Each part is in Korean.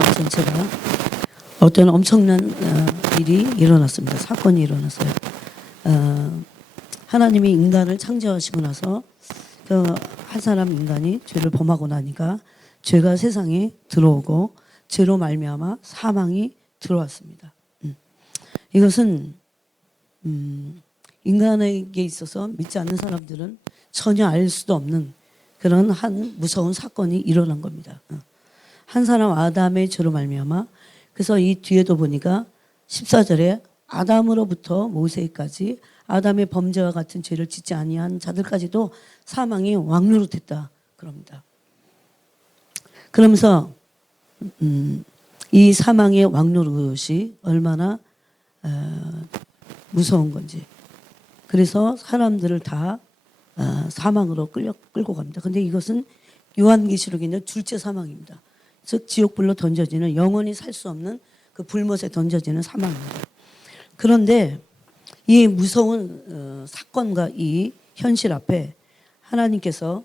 세상 전체가 어떤 엄청난 일이 일어났습니다. 사건이 일어났어요. 하나님이 인간을 창조하시고 나서 그 한 사람 인간이 죄를 범하고 나니까 죄가 세상에 들어오고 죄로 말미암아 사망이 들어왔습니다. 이것은 인간에게 있어서 믿지 않는 사람들은 전혀 알 수도 없는 그런 한 무서운 사건이 일어난 겁니다. 한 사람 아담의 죄로 말미암아, 그래서 이 뒤에도 보니까 14절에 아담으로부터 모세까지 아담의 범죄와 같은 죄를 짓지 아니한 자들까지도 사망이 왕노릇했다 그럽니다. 그러면서 이 사망의 왕노릇이 얼마나 무서운 건지, 그래서 사람들을 다 사망으로 끌고 갑니다. 근데 이것은 요한계시록에 있는 둘째 사망입니다. 즉 지옥불로 던져지는, 영원히 살 수 없는 그 불못에 던져지는 사망입니다. 그런데 이 무서운 사건과 이 현실 앞에 하나님께서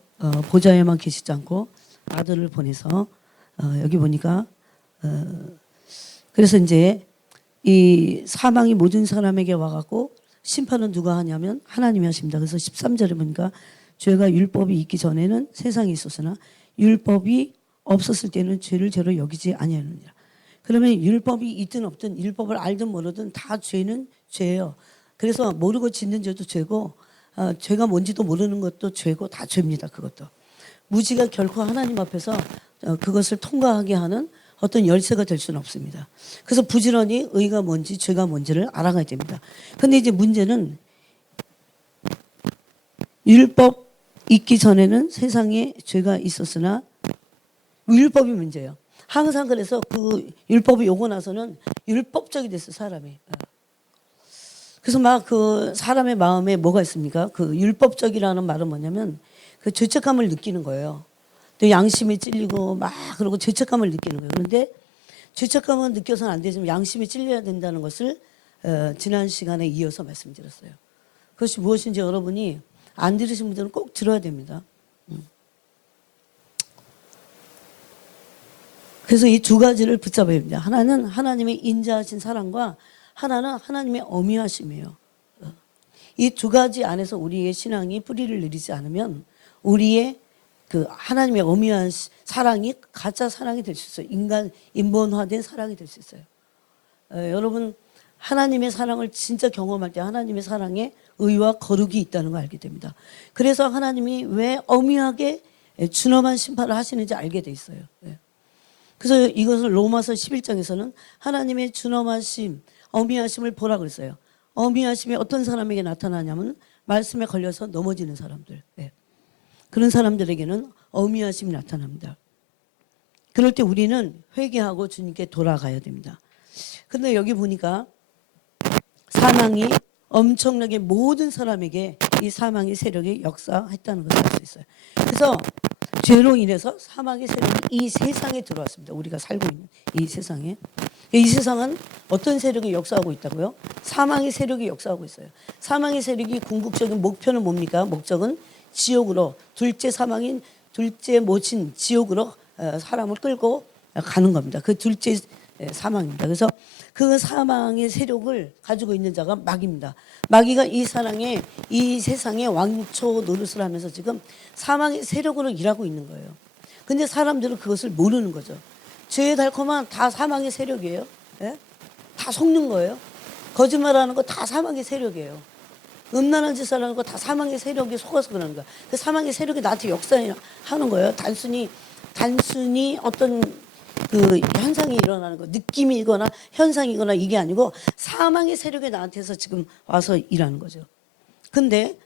보좌에만 계시지 않고 아들을 보내서 여기 보니까 그래서 이제 이 사망이 모든 사람에게 와갖고 심판은 누가 하냐면 하나님이 하십니다. 그래서 13절에 보니까 죄가 율법이 있기 전에는 세상에 있었으나 율법이 없었을 때는 죄를 죄로 여기지 아니하느니라. 그러면 율법이 있든 없든, 율법을 알든 모르든 다 죄는 죄예요. 그래서 모르고 짓는 죄도 죄고, 죄가 뭔지도 모르는 것도 죄고, 다 죄입니다. 그것도 무지가 결코 하나님 앞에서 그것을 통과하게 하는 어떤 열쇠가 될 수는 없습니다. 그래서 부지런히 의가 뭔지 죄가 뭔지를 알아가야 됩니다. 근데 이제 문제는 율법 있기 전에는 세상에 죄가 있었으나, 율법이 문제예요. 항상 그래서 그 율법이 오고 나서는 율법적이 됐어요, 사람이. 그래서 막 그 사람의 마음에 뭐가 있습니까? 그 율법적이라는 말은 뭐냐면 그 죄책감을 느끼는 거예요. 또 양심이 찔리고 막 그러고 죄책감을 느끼는 거예요. 그런데 죄책감은 느껴서는 안 되지만 양심이 찔려야 된다는 것을 지난 시간에 이어서 말씀드렸어요. 그것이 무엇인지 여러분이 안 들으신 분들은 꼭 들어야 됩니다. 그래서 이 두 가지를 붙잡아야 됩니다. 하나는 하나님의 인자하신 사랑과 하나는 하나님의 어미하심이에요. 이 두 가지 안에서 우리의 신앙이 뿌리를 내리지 않으면 우리의 그 하나님의 어미한 사랑이 가짜 사랑이 될 수 있어요. 인본화된 사랑이 될 수 있어요. 여러분, 하나님의 사랑을 진짜 경험할 때 하나님의 사랑에 의와 거룩이 있다는 걸 알게 됩니다. 그래서 하나님이 왜 어미하게 준엄한 심판을 하시는지 알게 돼 있어요. 그래서 이것을 로마서 11장에서는 하나님의 준엄하심, 어미하심을 보라 그랬어요. 어미하심이 어떤 사람에게 나타나냐면 말씀에 걸려서 넘어지는 사람들. 그런 사람들에게는 어미하심이 나타납니다. 그럴 때 우리는 회개하고 주님께 돌아가야 됩니다. 그런데 여기 보니까 사망이 엄청나게 모든 사람에게 이 사망의 세력이 역사했다는 것을 알 수 있어요. 그래서 죄로 인해서 사망의 세력이 이 세상에 들어왔습니다. 우리가 살고 있는 이 세상에. 이 세상은 어떤 세력이 역사하고 있다고요? 사망의 세력이 역사하고 있어요. 사망의 세력이 궁극적인 목표는 뭡니까? 목적은 지옥으로, 둘째 사망인 둘째 모친 지옥으로 사람을 끌고 가는 겁니다. 그 둘째 사망입니다. 그래서 그 사망의 세력을 가지고 있는 자가 마귀입니다. 마귀가 이 세상의 왕초 노릇을 하면서 지금 사망의 세력으로 일하고 있는 거예요. 근데 사람들은 그것을 모르는 거죠. 죄의 달콤한 다 사망의 세력이에요. 다 속는 거예요. 거짓말하는 거 다 사망의 세력이에요. 음란한 짓을 하는 거 다 사망의 세력이 속아서 그러는 거야. 그 사망의 세력이 나한테 역사하는 거예요. 단순히 어떤 그 현상이 일어나는 거, 느낌이거나 현상이거나 이게 아니고 사망의 세력이 나한테서 지금 와서 일하는 거죠. 근데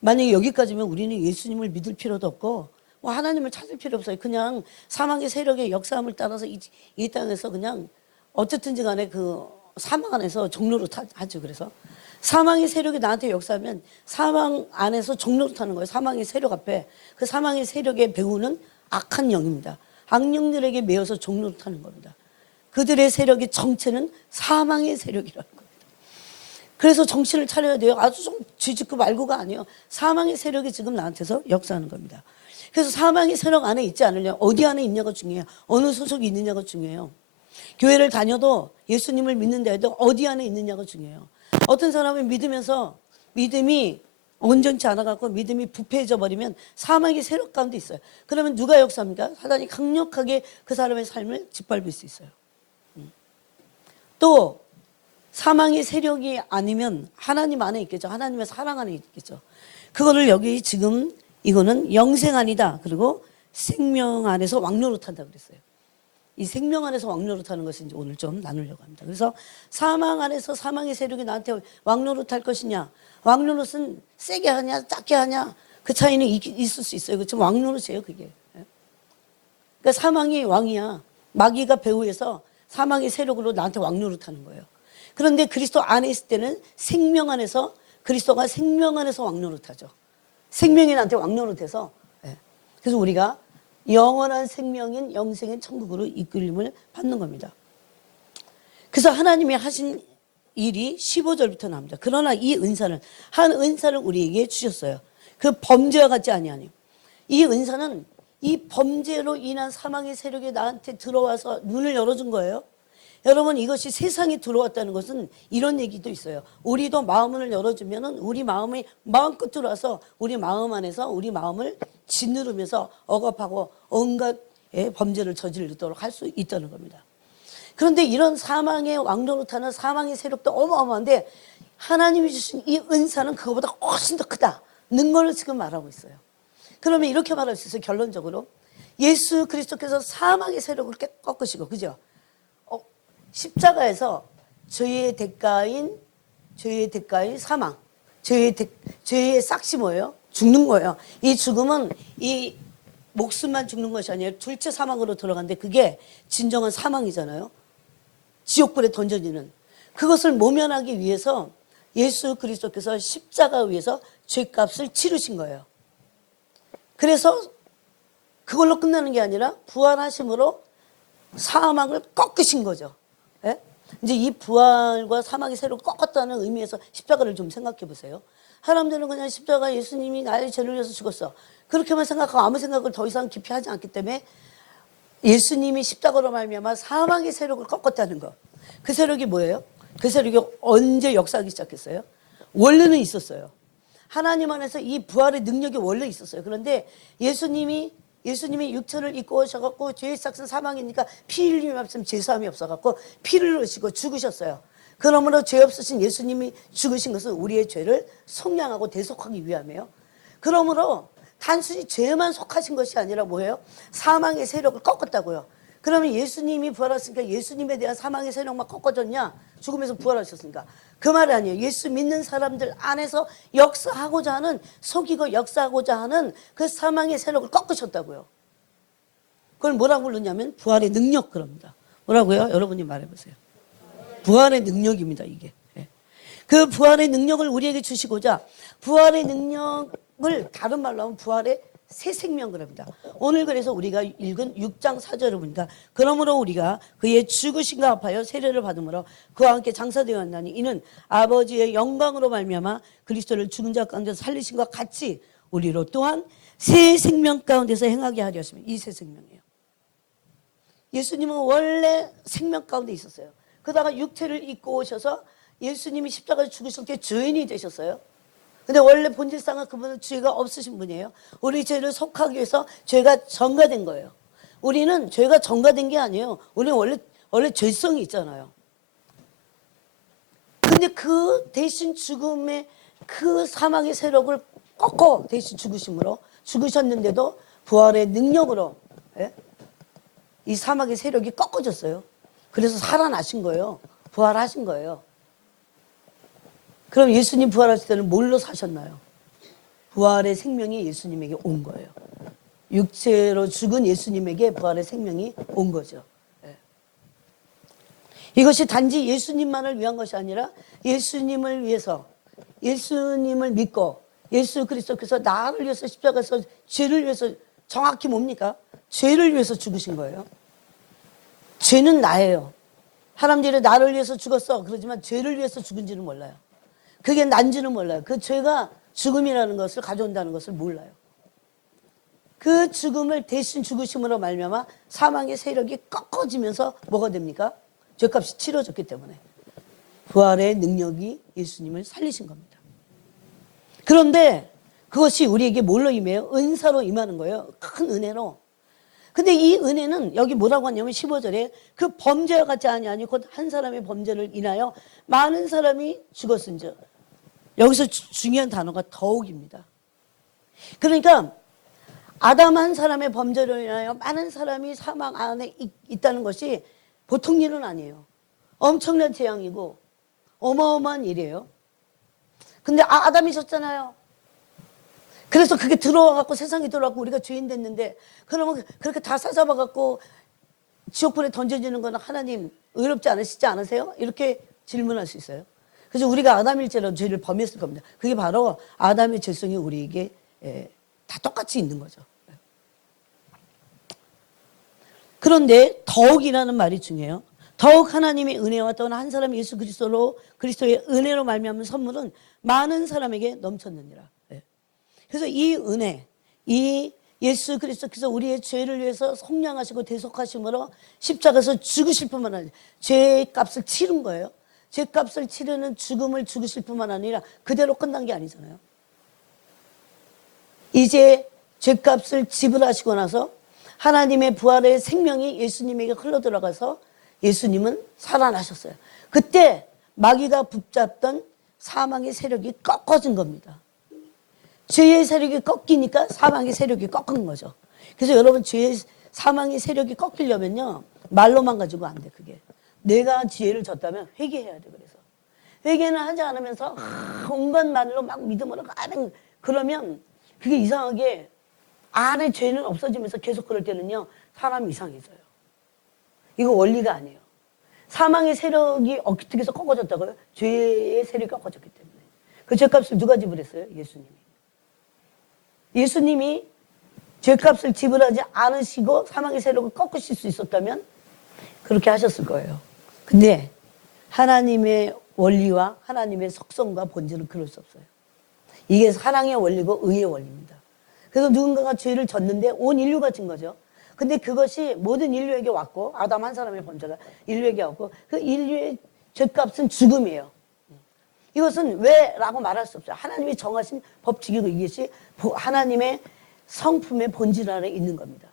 만약에 여기까지면 우리는 예수님을 믿을 필요도 없고 하나님을 찾을 필요 없어요. 그냥 사망의 세력의 역사함을 따라서 이 땅에서 그냥 어쨌든지 간에 그 사망 안에서 종로로 하죠. 그래서 사망의 세력이 나한테 역사하면 사망 안에서 종로로 타는 거예요. 사망의 세력 앞에. 그 사망의 세력의 배후는 악한 영입니다. 악령들에게 매여서 종로로 타는 겁니다. 그들의 세력의 정체는 사망의 세력이라는 겁니다. 그래서 정신을 차려야 돼요. 아주 좀 쥐짓고 말고가 아니에요. 사망의 세력이 지금 나한테서 역사하는 겁니다. 그래서 사망의 세력 안에 있지 않으냐, 어디 안에 있냐가 중요해요. 어느 소속이 있느냐가 중요해요. 교회를 다녀도 예수님을 믿는다 해도 어디 안에 있느냐가 중요해요. 어떤 사람은 믿으면서 믿음이 온전치 않아갖고 믿음이 부패해져 버리면 사망의 세력 가운데 있어요. 그러면 누가 역사합니까? 사단이 강력하게 그 사람의 삶을 짓밟을 수 있어요. 또 사망의 세력이 아니면 하나님 안에 있겠죠. 하나님의 사랑 안에 있겠죠. 그거를 여기 지금 이거는 영생 아니다. 그리고 생명 안에서 왕노릇한다 그랬어요. 이 생명 안에서 왕노릇하는 것을 이제 오늘 좀 나누려고 합니다. 그래서 사망 안에서 사망의 세력이 나한테 왕노릇할 것이냐, 왕노릇은 세게 하냐 작게 하냐 그 차이는 있을 수 있어요. 그렇죠? 왕노릇이에요 그게. 그러니까 사망이 왕이야. 마귀가 배후에서 사망의 세력으로 나한테 왕노릇하는 거예요. 그런데 그리스도 안에 있을 때는 생명 안에서 그리스도가 생명 안에서 왕노릇하죠. 생명이 나한테 왕노릇해서 그래서 우리가 영원한 생명인 영생인 천국으로 이끌림을 받는 겁니다. 그래서 하나님이 하신 일이 15절부터 나옵니다. 그러나 이 은사는 한 은사를 우리에게 주셨어요. 그 범죄와 같지 아니하니 이 은사는 이 범죄로 인한 사망의 세력이 나한테 들어와서 눈을 열어준 거예요. 여러분 이것이 세상에 들어왔다는 것은 이런 얘기도 있어요. 우리도 마음을 열어주면 우리 마음이 마음껏 들어와서 우리 마음 안에서 우리 마음을 짓누르면서 억압하고 온갖 범죄를 저지르도록 할 수 있다는 겁니다. 그런데 이런 사망의 왕노릇하는 사망의 세력도 어마어마한데 하나님이 주신 이 은사는 그거보다 훨씬 더 크다는 걸 지금 말하고 있어요. 그러면 이렇게 말할 수 있어요. 결론적으로 예수 그리스도께서 사망의 세력을 꺾으시고 그죠? 십자가에서 죄의 대가인 사망, 죄의 싹이 뭐예요? 죽는 거예요. 이 죽음은 이 목숨만 죽는 것이 아니에요. 둘째 사망으로 들어가는데 그게 진정한 사망이잖아요. 지옥불에 던져지는 그것을 모면하기 위해서 예수 그리스도께서 십자가 위에서 죄값을 치르신 거예요. 그래서 그걸로 끝나는 게 아니라 부활하심으로 사망을 꺾으신 거죠. 예? 이제 이 부활과 사망의 세력을 꺾었다는 의미에서 십자가를 좀 생각해 보세요. 사람들은 그냥 십자가 예수님이 나의 죄를 위해서 죽었어. 그렇게만 생각하고 아무 생각을 더 이상 깊이 하지 않기 때문에 예수님이 십자가로 말미암아 사망의 세력을 꺾었다는 거. 그 세력이 뭐예요? 그 세력이 언제 역사하기 시작했어요? 원래는 있었어요. 하나님 안에서 이 부활의 능력이 원래 있었어요. 그런데 예수님이 육체를 입고 오셔갖고 죄의 싹은 사망이니까 피 흘림이 없으면 죄사함이 없어갖고 피를 흘리시고 죽으셨어요. 그러므로 죄 없으신 예수님이 죽으신 것은 우리의 죄를 속량하고 대속하기 위함이에요. 그러므로 단순히 죄만 속하신 것이 아니라 뭐예요? 사망의 세력을 꺾었다고요. 그러면 예수님이 부활하셨으니까 예수님에 대한 사망의 세력만 꺾어졌냐? 죽음에서 부활하셨으니까. 그 말이 아니에요. 예수 믿는 사람들 안에서 역사하고자 하는, 속이고 역사하고자 하는 그 사망의 세력을 꺾으셨다고요. 그걸 뭐라고 부르냐면 부활의 능력 그럽니다. 뭐라고요? 여러분이 말해보세요. 부활의 능력입니다. 이게. 그 부활의 능력을 우리에게 주시고자 부활의 능력을 다른 말로 하면 부활의 새 생명 그럽니다. 오늘 그래서 우리가 읽은 6장 4절을 보니까 그러므로 우리가 그의 죽으심과 합하여 세례를 받음으로 그와 함께 장사되었나니 이는 아버지의 영광으로 말미암아 그리스도를 죽은 자 가운데서 살리신 것 같이 우리로 또한 새 생명 가운데서 행하게 하려 하시면 이 새 생명이에요. 예수님은 원래 생명 가운데 있었어요. 그러다가 육체를 입고 오셔서 예수님이 십자가에 죽으실 때 죄인이 되셨어요. 근데 원래 본질상은 그분은 죄가 없으신 분이에요. 우리 죄를 속하기 위해서 죄가 전가된 거예요. 우리는 죄가 전가된 게 아니에요. 우리는 원래 죄성이 있잖아요. 근데 그 대신 죽음의 그 사망의 세력을 꺾어 대신 죽으심으로 죽으셨는데도 부활의 능력으로 이 사망의 세력이 꺾어졌어요. 그래서 살아나신 거예요. 부활하신 거예요. 그럼 예수님 부활하실 때는 뭘로 사셨나요? 부활의 생명이 예수님에게 온 거예요. 육체로 죽은 예수님에게 부활의 생명이 온 거죠. 이것이 단지 예수님만을 위한 것이 아니라 예수님을 위해서, 예수님을 믿고 예수 그리스도께서 나를 위해서 십자가에서 죄를 위해서 정확히 뭡니까? 죄를 위해서 죽으신 거예요. 죄는 나예요. 사람들이 나를 위해서 죽었어. 그러지만 죄를 위해서 죽은지는 몰라요. 그게 난지는 몰라요. 그 죄가 죽음이라는 것을 가져온다는 것을 몰라요. 그 죽음을 대신 죽으심으로 말미암아 사망의 세력이 꺾어지면서 뭐가 됩니까? 죄값이 치러졌기 때문에 부활의 능력이 예수님을 살리신 겁니다. 그런데 그것이 우리에게 뭘로 임해요? 은사로 임하는 거예요. 큰 은혜로. 근데 이 은혜는 여기 뭐라고 하냐면 15절에 그 범죄와 같지 아니하니 곧 한 사람의 범죄를 인하여 많은 사람이 죽었은즉. 여기서 중요한 단어가 더욱입니다. 그러니까 아담 한 사람의 범죄로 인하여 많은 사람이 사망 안에 있다는 것이 보통 일은 아니에요. 엄청난 재앙이고 어마어마한 일이에요. 근데 아담이 졌잖아요. 그래서 그게 들어와갖고 세상에 들어와갖고 우리가 죄인 됐는데 그러면 그렇게 다 싸잡아갖고 지옥불에 던져지는 건 하나님 의롭지 않으시지 않으세요? 이렇게 질문할 수 있어요. 그래서 우리가 아담일죄로 죄를 범했을 겁니다. 그게 바로 아담의 죄성이 우리에게 다 똑같이 있는 거죠. 그런데 더욱이라는 말이 중요해요. 더욱 하나님의 은혜와 또는 한 사람 예수 그리스도의 은혜로 말미암은 선물은 많은 사람에게 넘쳤느니라. 그래서 이 은혜, 이 예수 그리스도께서 우리의 죄를 위해서 속량하시고 대속하심으로 십자가에서 죽으실 뿐만 아니라 죄값을 치른 거예요. 죄값을 치르는 죽음을 죽으실 뿐만 아니라 그대로 끝난 게 아니잖아요. 이제 죄값을 지불하시고 나서 하나님의 부활의 생명이 예수님에게 흘러들어가서 예수님은 살아나셨어요. 그때 마귀가 붙잡던 사망의 세력이 꺾어진 겁니다. 죄의 세력이 꺾이니까 사망의 세력이 꺾은 거죠. 그래서 여러분 죄의 사망의 세력이 꺾이려면요 말로만 가지고 안 돼. 그게 내가 죄를 졌다면 회개해야 돼. 그래서 회개는 하지 않으면서 온갖 말로 막 믿음으로 가는 그러면 그게 이상하게 안에 죄는 없어지면서 계속 그럴 때는요 사람이 이상해져요. 이거 원리가 아니에요. 사망의 세력이 어떻게 해서 꺾어졌다고요? 죄의 세력이 꺾어졌기 때문에. 그 죄값을 누가 지불했어요? 예수님이. 예수님이 죄값을 지불하지 않으시고 사망의 세력을 꺾으실 수 있었다면 그렇게 하셨을 거예요. 근데 하나님의 원리와 하나님의 속성과 본질은 그럴 수 없어요. 이게 사랑의 원리고 의의 원리입니다. 그래서 누군가가 죄를 졌는데 온 인류가 진 거죠. 근데 그것이 모든 인류에게 왔고 아담 한 사람의 범죄가 인류에게 왔고 그 인류의 죄값은 죽음이에요. 이것은 왜? 라고 말할 수 없어요. 하나님이 정하신 법칙이고 이것이 하나님의 성품의 본질 안에 있는 겁니다.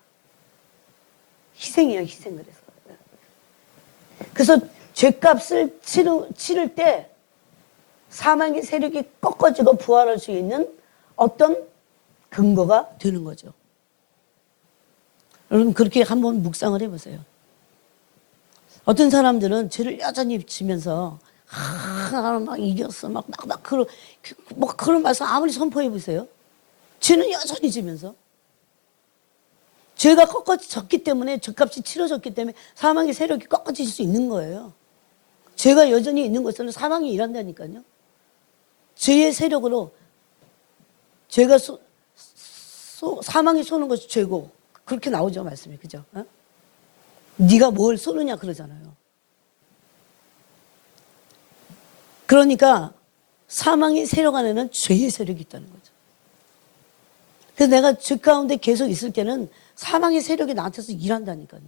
희생이에요. 희생. 그래서 죄값을 치를 때 사망의 세력이 꺾어지고 부활할 수 있는 어떤 근거가 되는 거죠. 여러분 그렇게 한번 묵상을 해보세요. 어떤 사람들은 죄를 여전히 지면서 나는 막 이겼어 막 그런 말씀 아무리 선포해 보세요. 죄는 여전히 지면서 죄가 꺾어졌기 때문에 죄값이 치러졌기 때문에 사망의 세력이 꺾어질 수 있는 거예요. 죄가 여전히 있는 것은 사망이 일한다니까요. 죄의 세력으로 죄가 사망이 쏘는 것이 죄고 그렇게 나오죠 말씀이. 그죠? 어? 네가 뭘 쏘느냐 그러잖아요. 그러니까 사망의 세력 안에는 죄의 세력이 있다는 거죠. 그래서 내가 죄 가운데 계속 있을 때는 사망의 세력이 나한테서 일한다니까요.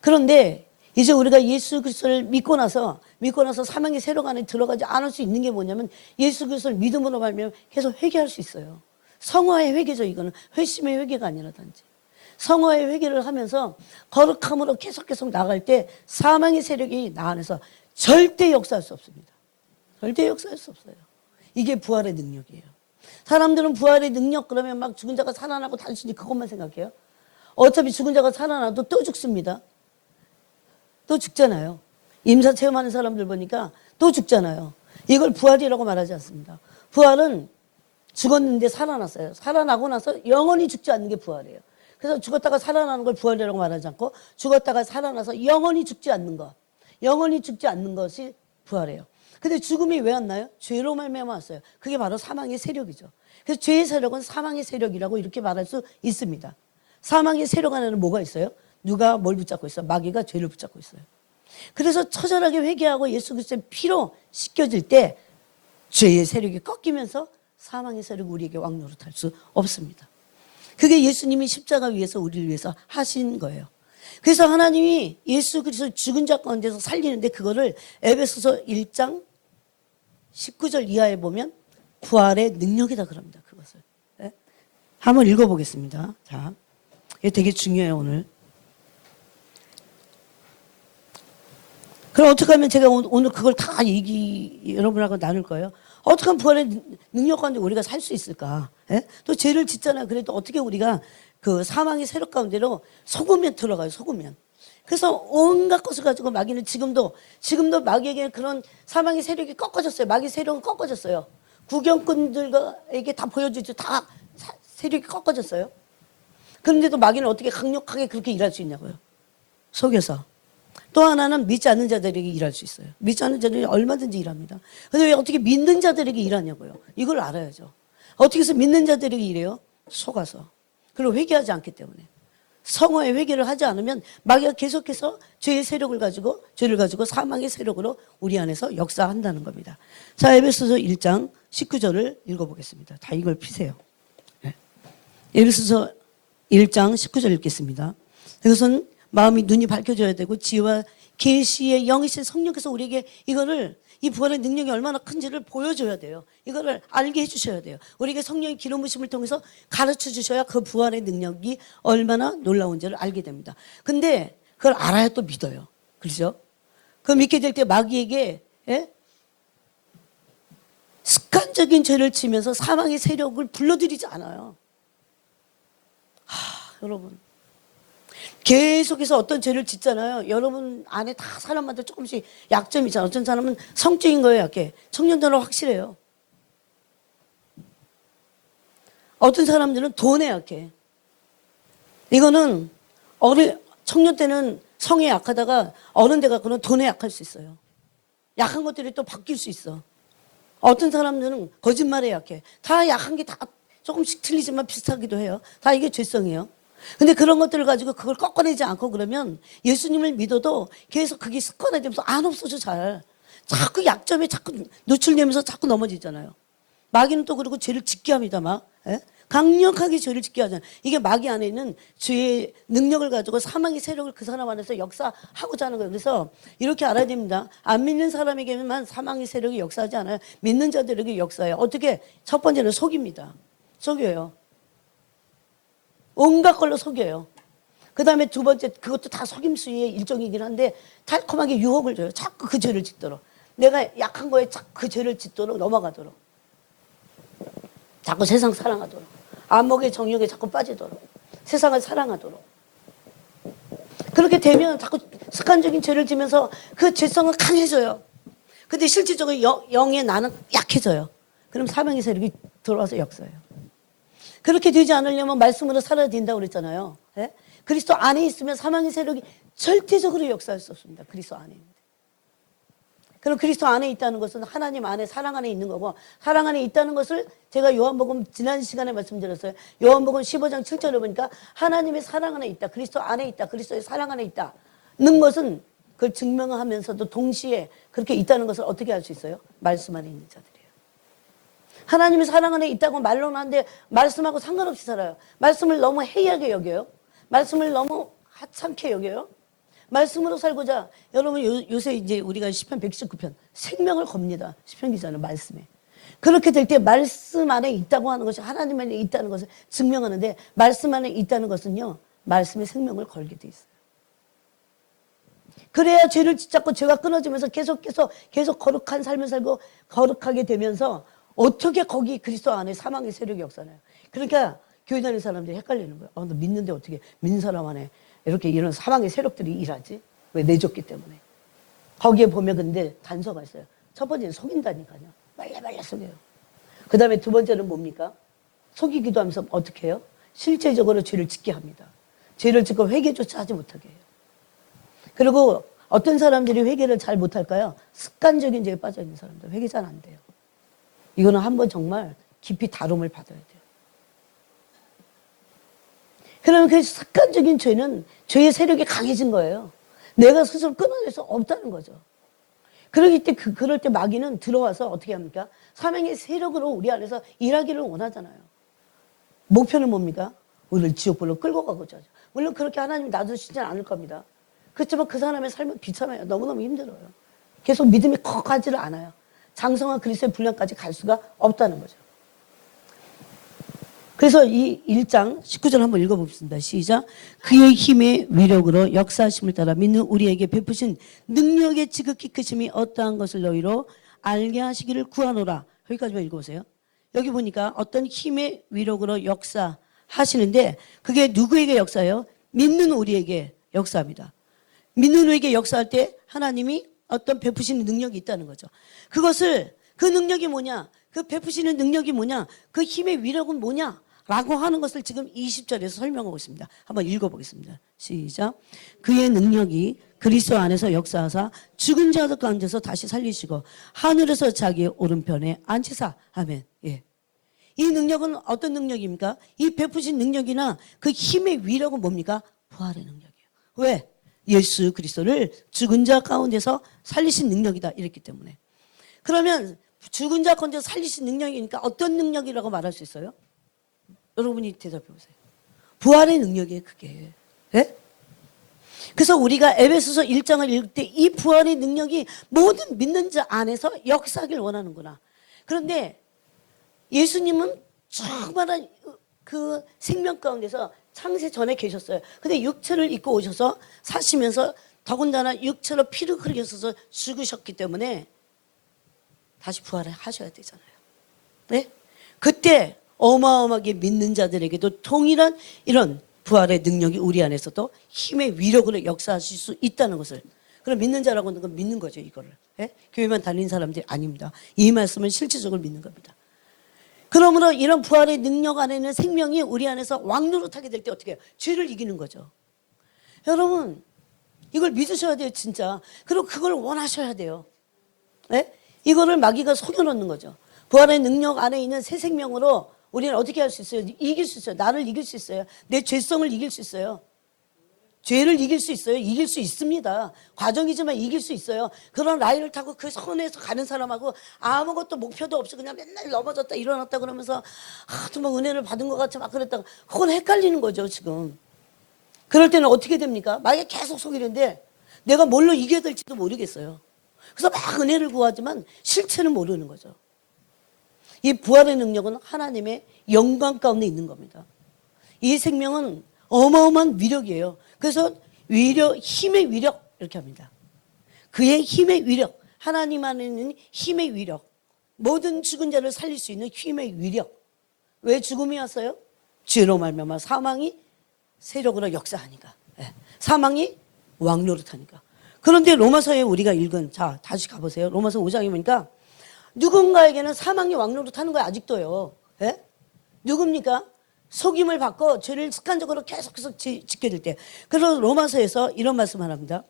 그런데 이제 우리가 예수 그리스도를 믿고 나서 사망의 세력 안에 들어가지 않을 수 있는 게 뭐냐면 예수 그리스도를 믿음으로 말미암아 계속 회개할 수 있어요. 성화의 회개죠. 이거는 회심의 회개가 아니라 단지 성화의 회개를 하면서 거룩함으로 계속 나갈 때 사망의 세력이 나 안에서 절대 역사할 수 없습니다. 절대 역사할 수 없어요. 이게 부활의 능력이에요. 사람들은 부활의 능력 그러면 막 죽은 자가 살아나고 단순히 그것만 생각해요. 어차피 죽은 자가 살아나도 또 죽습니다. 또 죽잖아요. 임사 체험하는 사람들 보니까 또 죽잖아요. 이걸 부활이라고 말하지 않습니다. 부활은 죽었는데 살아났어요. 살아나고 나서 영원히 죽지 않는 게 부활이에요. 그래서 죽었다가 살아나는 걸 부활이라고 말하지 않고 죽었다가 살아나서 영원히 죽지 않는 것. 영원히 죽지 않는 것이 부활이에요. 근데 죽음이 왜 왔나요? 죄로 말미암아 왔어요. 그게 바로 사망의 세력이죠. 그래서 죄의 세력은 사망의 세력이라고 이렇게 말할 수 있습니다. 사망의 세력 안에는 뭐가 있어요? 누가 뭘 붙잡고 있어요? 마귀가 죄를 붙잡고 있어요. 그래서 처절하게 회개하고 예수 그리스도의 피로 씻겨질 때 죄의 세력이 꺾이면서 사망의 세력이 우리에게 왕노릇할 수 없습니다. 그게 예수님이 십자가 위에서 우리를 위해서 하신 거예요. 그래서 하나님이 예수 그리스도 죽은 자 가운데서 살리는데 그거를 에베소서 1장 19절 이하에 보면 부활의 능력이다 그럽니다. 그것을. 네? 한번 읽어보겠습니다. 자, 이게 되게 중요해요 오늘. 그럼 어떻게 하면 제가 오늘 그걸 다 여러분하고 나눌 거예요. 어떻게 하면 부활의 능력 가운데 우리가 살 수 있을까? 예? 또 죄를 짓잖아요. 그래도 어떻게 우리가 그 사망의 세력 가운데로 속으면 들어가요. 속으면. 그래서 온갖 것을 가지고 마귀는 지금도 마귀에게 그런 사망의 세력이 꺾어졌어요. 마귀 세력은 꺾어졌어요. 구경꾼들에게 다 보여주죠. 다 세력이 꺾어졌어요. 그런데도 마귀는 어떻게 강력하게 그렇게 일할 수 있냐고요. 속여서. 또 하나는 믿지 않는 자들에게 일할 수 있어요. 믿지 않는 자들이 얼마든지 일합니다. 근데 왜 어떻게 믿는 자들에게 일하냐고요. 이걸 알아야죠. 어떻게 해서 믿는 자들에게 일해요? 속아서. 그리고 회개하지 않기 때문에. 성화의 회개를 하지 않으면 마귀가 계속해서 죄의 세력을 가지고 죄를 가지고 사망의 세력으로 우리 안에서 역사한다는 겁니다. 자, 에베소서 1장 19절을 읽어보겠습니다. 다 이걸 피세요. 네. 에베소서 1장 19절 읽겠습니다. 이것은 마음이 눈이 밝혀져야 되고 지혜와 계시의 영이신 성령께서 우리에게 이거를 이 부활의 능력이 얼마나 큰지를 보여줘야 돼요. 이거를 알게 해주셔야 돼요. 우리에게 성령의 기름 부으심을 통해서 가르쳐 주셔야 그 부활의 능력이 얼마나 놀라운지를 알게 됩니다. 근데 그걸 알아야 또 믿어요. 그렇죠? 그 믿게 될 때 마귀에게 습관적인 죄를 치면서 사망의 세력을 불러들이지 않아요. 여러분. 계속해서 어떤 죄를 짓잖아요. 여러분 안에 다 사람마다 조금씩 약점이 있잖아요. 어떤 사람은 성적인 거에 약해. 청년들은 확실해요. 어떤 사람들은 돈에 약해. 이거는 청년 때는 성에 약하다가 어른 돼 갖고는 돈에 약할 수 있어요. 약한 것들이 또 바뀔 수 있어. 어떤 사람들은 거짓말에 약해. 다 약한 게 다 조금씩 틀리지만 비슷하기도 해요. 다 이게 죄성이에요. 근데 그런 것들을 가지고 그걸 꺾어내지 않고 그러면 예수님을 믿어도 계속 그게 습관화되면서 안 없어져 잘. 자꾸 약점에 자꾸 노출되면서 자꾸 넘어지잖아요. 마귀는 또 그리고 죄를 짓게 합니다. 막. 강력하게 죄를 짓게 하잖아요. 이게 마귀 안에 있는 죄의 능력을 가지고 사망의 세력을 그 사람 안에서 역사하고자 하는 거예요. 그래서 이렇게 알아야 됩니다. 안 믿는 사람에게만 사망의 세력이 역사하지 않아요. 믿는 자들에게 역사해요. 어떻게? 첫 번째는 속입니다. 속여요. 온갖 걸로 속여요. 그 다음에 두 번째, 그것도 다 속임수의 일종이긴 한데 달콤하게 유혹을 줘요. 자꾸 그 죄를 짓도록. 내가 약한 거에 자꾸 그 죄를 짓도록 넘어가도록. 자꾸 세상 사랑하도록. 안목의 정욕에 자꾸 빠지도록. 세상을 사랑하도록. 그렇게 되면 자꾸 습관적인 죄를 지면서 그 죄성은 강해져요. 근데 실질적으로 영의 나는 약해져요. 그럼 사망의 세력이 들어와서 역사해요. 그렇게 되지 않으려면 말씀으로 살아야 된다고 그랬잖아요. 예? 그리스도 안에 있으면 사망의 세력이 절대적으로 역사할 수 없습니다. 그리스도 안에 있는데. 그럼 그리스도 안에 있다는 것은 하나님 안에 사랑 안에 있는 거고 사랑 안에 있다는 것을 제가 요한복음 지난 시간에 말씀드렸어요. 요한복음 15장 7절에 보니까 하나님의 사랑 안에 있다. 그리스도 안에 있다. 그리스도의 사랑 안에 있다는 것은 그걸 증명하면서도 동시에 그렇게 있다는 것을 어떻게 알 수 있어요? 말씀 안에 있는 자들이에요. 하나님의 사랑 안에 있다고 말로는 하는데 말씀하고 상관없이 살아요. 말씀을 너무 해이하게 여겨요. 말씀을 너무 하찮게 여겨요. 말씀으로 살고자 여러분 요새 이제 우리가 시편 119편 생명을 겁니다. 시편 기자는 말씀에. 그렇게 될 때 말씀 안에 있다고 하는 것이 하나님 안에 있다는 것을 증명하는데 말씀 안에 있다는 것은요. 말씀의 생명을 걸게 돼 있어요. 그래야 죄를 짓잡고 죄가 끊어지면서 계속 거룩한 삶을 살고 거룩하게 되면서 어떻게 거기 그리스도 안에 사망의 세력이 역사나요? 그러니까 교회 다니는 사람들이 헷갈리는 거예요. 너 믿는데 어떻게 믿는 사람 안에 이렇게 이런 사망의 세력들이 일하지? 왜 내줬기 때문에. 거기에 보면 근데 단서가 있어요. 첫 번째는 속인다니까요. 말래 속여요. 그 다음에 두 번째는 뭡니까? 속이기도 하면서 어떻게 해요? 실제적으로 죄를 짓게 합니다. 죄를 짓고 회개조차 하지 못하게 해요. 그리고 어떤 사람들이 회개를 잘 못할까요? 습관적인 죄에 빠져있는 사람들. 회개 잘 안 돼요. 이거는 한번 정말 깊이 다rum을 받아야 돼요. 그러면 그 습관적인 죄는 죄의 세력이 강해진 거예요. 내가 스스로 끊어낼 수 없다는 거죠. 그럴 때 마귀는 들어와서 어떻게 합니까? 사명의 세력으로 우리 안에서 일하기를 원하잖아요. 목표는 뭡니까? 우리를 지옥불로 끌고 가고자 하죠. 물론 그렇게 하나님이 놔두시진 않을 겁니다. 그렇지만 그 사람의 삶은 비참해요. 너무너무 힘들어요. 계속 믿음이 커가지를 않아요. 장성한 그리스도의 분량까지 갈 수가 없다는 거죠. 그래서 이 1장 19절 한번 읽어보겠습니다. 시작. 그의 힘의 위력으로 역사하심을 따라 믿는 우리에게 베푸신 능력의 지극히 크심이 어떠한 것을 너희로 알게 하시기를 구하노라. 여기까지만 읽어보세요. 여기 보니까 어떤 힘의 위력으로 역사하시는데 그게 누구에게 역사해요? 믿는 우리에게 역사합니다. 믿는 우리에게 역사할 때 하나님이 어떤 베푸시는 능력이 있다는 거죠. 그 능력이 뭐냐? 그 베푸시는 능력이 뭐냐? 그 힘의 위력은 뭐냐? 라고 하는 것을 지금 20절에서 설명하고 있습니다. 한번 읽어보겠습니다. 시작. 그의 능력이 그리스도 안에서 역사하사 죽은 자들 가운데서 다시 살리시고 하늘에서 자기의 오른편에 앉히사. 아멘. 예. 이 능력은 어떤 능력입니까? 이 베푸신 능력이나 그 힘의 위력은 뭡니까? 부활의 능력이에요. 왜? 예수 그리스도를 죽은 자 가운데서 살리신 능력이다. 이랬기 때문에. 그러면 죽은 자 가운데서 살리신 능력이니까 어떤 능력이라고 말할 수 있어요? 여러분이 대답해 보세요. 부활의 능력이에요, 그게. 네? 그래서 우리가 에베소서 1장을 읽을 때 이 부활의 능력이 모든 믿는 자 안에서 역사하길 원하는구나. 그런데 예수님은 충만한 그 생명 가운데서 창세 전에 계셨어요. 근데 육체를 입고 오셔서 사시면서 더군다나 육체로 피를 흘리셔서 죽으셨기 때문에 다시 부활을 하셔야 되잖아요. 네? 그때 어마어마하게 믿는 자들에게도 동일한 이런 부활의 능력이 우리 안에서도 힘의 위력으로 역사하실 수 있다는 것을. 그럼 믿는 자라고 하는 건 믿는 거죠, 이거를. 예? 교회만 다니는 사람들이 아닙니다. 이 말씀은 실질적으로 믿는 겁니다. 그러므로 이런 부활의 능력 안에 있는 생명이 우리 안에서 왕노릇하게 될 때 어떻게 해요? 죄를 이기는 거죠. 여러분, 이걸 믿으셔야 돼요, 진짜. 그리고 그걸 원하셔야 돼요. 예? 이거를 마귀가 속여놓는 거죠. 부활의 능력 안에 있는 새 생명으로 우리는 어떻게 할 수 있어요? 이길 수 있어요. 나를 이길 수 있어요. 내 죄성을 이길 수 있어요. 죄를 이길 수 있어요. 이길 수 있습니다. 과정이지만 이길 수 있어요. 그런 라인을 타고 그 선에서 가는 사람하고 아무것도 목표도 없이 그냥 맨날 넘어졌다 일어났다 그러면서 하도 막 은혜를 받은 것 같이 막 그랬다가 그건 헷갈리는 거죠, 지금. 그럴 때는 어떻게 됩니까? 마귀가 계속 속이는데 내가 뭘로 이겨야 될지도 모르겠어요. 그래서 막 은혜를 구하지만 실체는 모르는 거죠. 이 부활의 능력은 하나님의 영광 가운데 있는 겁니다. 이 생명은 어마어마한 위력이에요. 그래서 힘의 위력 이렇게 합니다. 그의 힘의 위력, 하나님 안에 있는 힘의 위력, 모든 죽은 자를 살릴 수 있는 힘의 위력. 왜 죽음이 왔어요? 죄로 말미암아 사망이 세력으로 역사하니까. 사망이 왕노릇하니까. 그런데 로마서에 우리가 읽은, 자 다시 가보세요. 로마서 5장에 보니까 누군가에게는 사망이 왕노릇하는 거예요. 아직도요. 예? 누굽니까? 속임을 받고 죄를 습관적으로 계속해서 짓게 될 때. 그래서 로마서에서 이런 말씀을 합니다.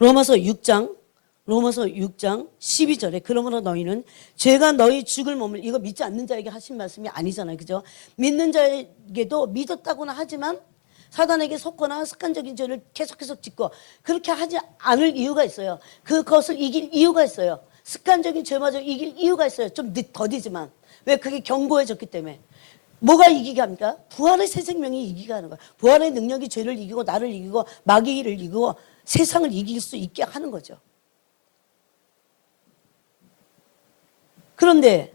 로마서 6장 12절에 그러므로 너희는 죄가 너희 죽을 몸을, 이거 믿지 않는 자에게 하신 말씀이 아니잖아요. 그죠? 믿는 자에게도 믿었다고는 하지만 사단에게 속거나 습관적인 죄를 계속해서 짓고 그렇게 하지 않을 이유가 있어요. 그것을 이길 이유가 있어요. 습관적인 죄마저 이길 이유가 있어요. 좀 더디지만. 왜? 그게 견고해졌기 때문에. 뭐가 이기게 합니까? 부활의 새 생명이 이기게 하는 거예요. 부활의 능력이 죄를 이기고 나를 이기고 마귀를 이기고 세상을 이길 수 있게 하는 거죠. 그런데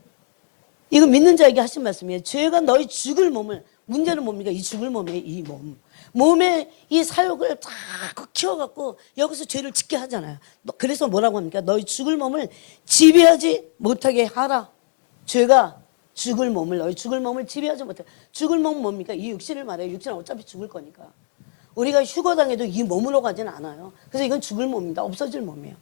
이거 믿는 자에게 하신 말씀이에요. 죄가 너희 죽을 몸을, 문제는 뭡니까? 이 죽을 몸이에요. 이 몸. 몸에 이 사욕을 다 키워갖고 여기서 죄를 짓게 하잖아요. 그래서 뭐라고 합니까? 너희 죽을 몸을 지배하지 못하게 하라. 죄가 죽을 몸을, 너희 죽을 몸을 지배하지 못해. 죽을 몸은 뭡니까? 이 육신을 말해요. 육신은 어차피 죽을 거니까. 우리가 휴거당해도 이 몸으로 가지는 않아요. 그래서 이건 죽을 몸입니다. 없어질 몸이에요.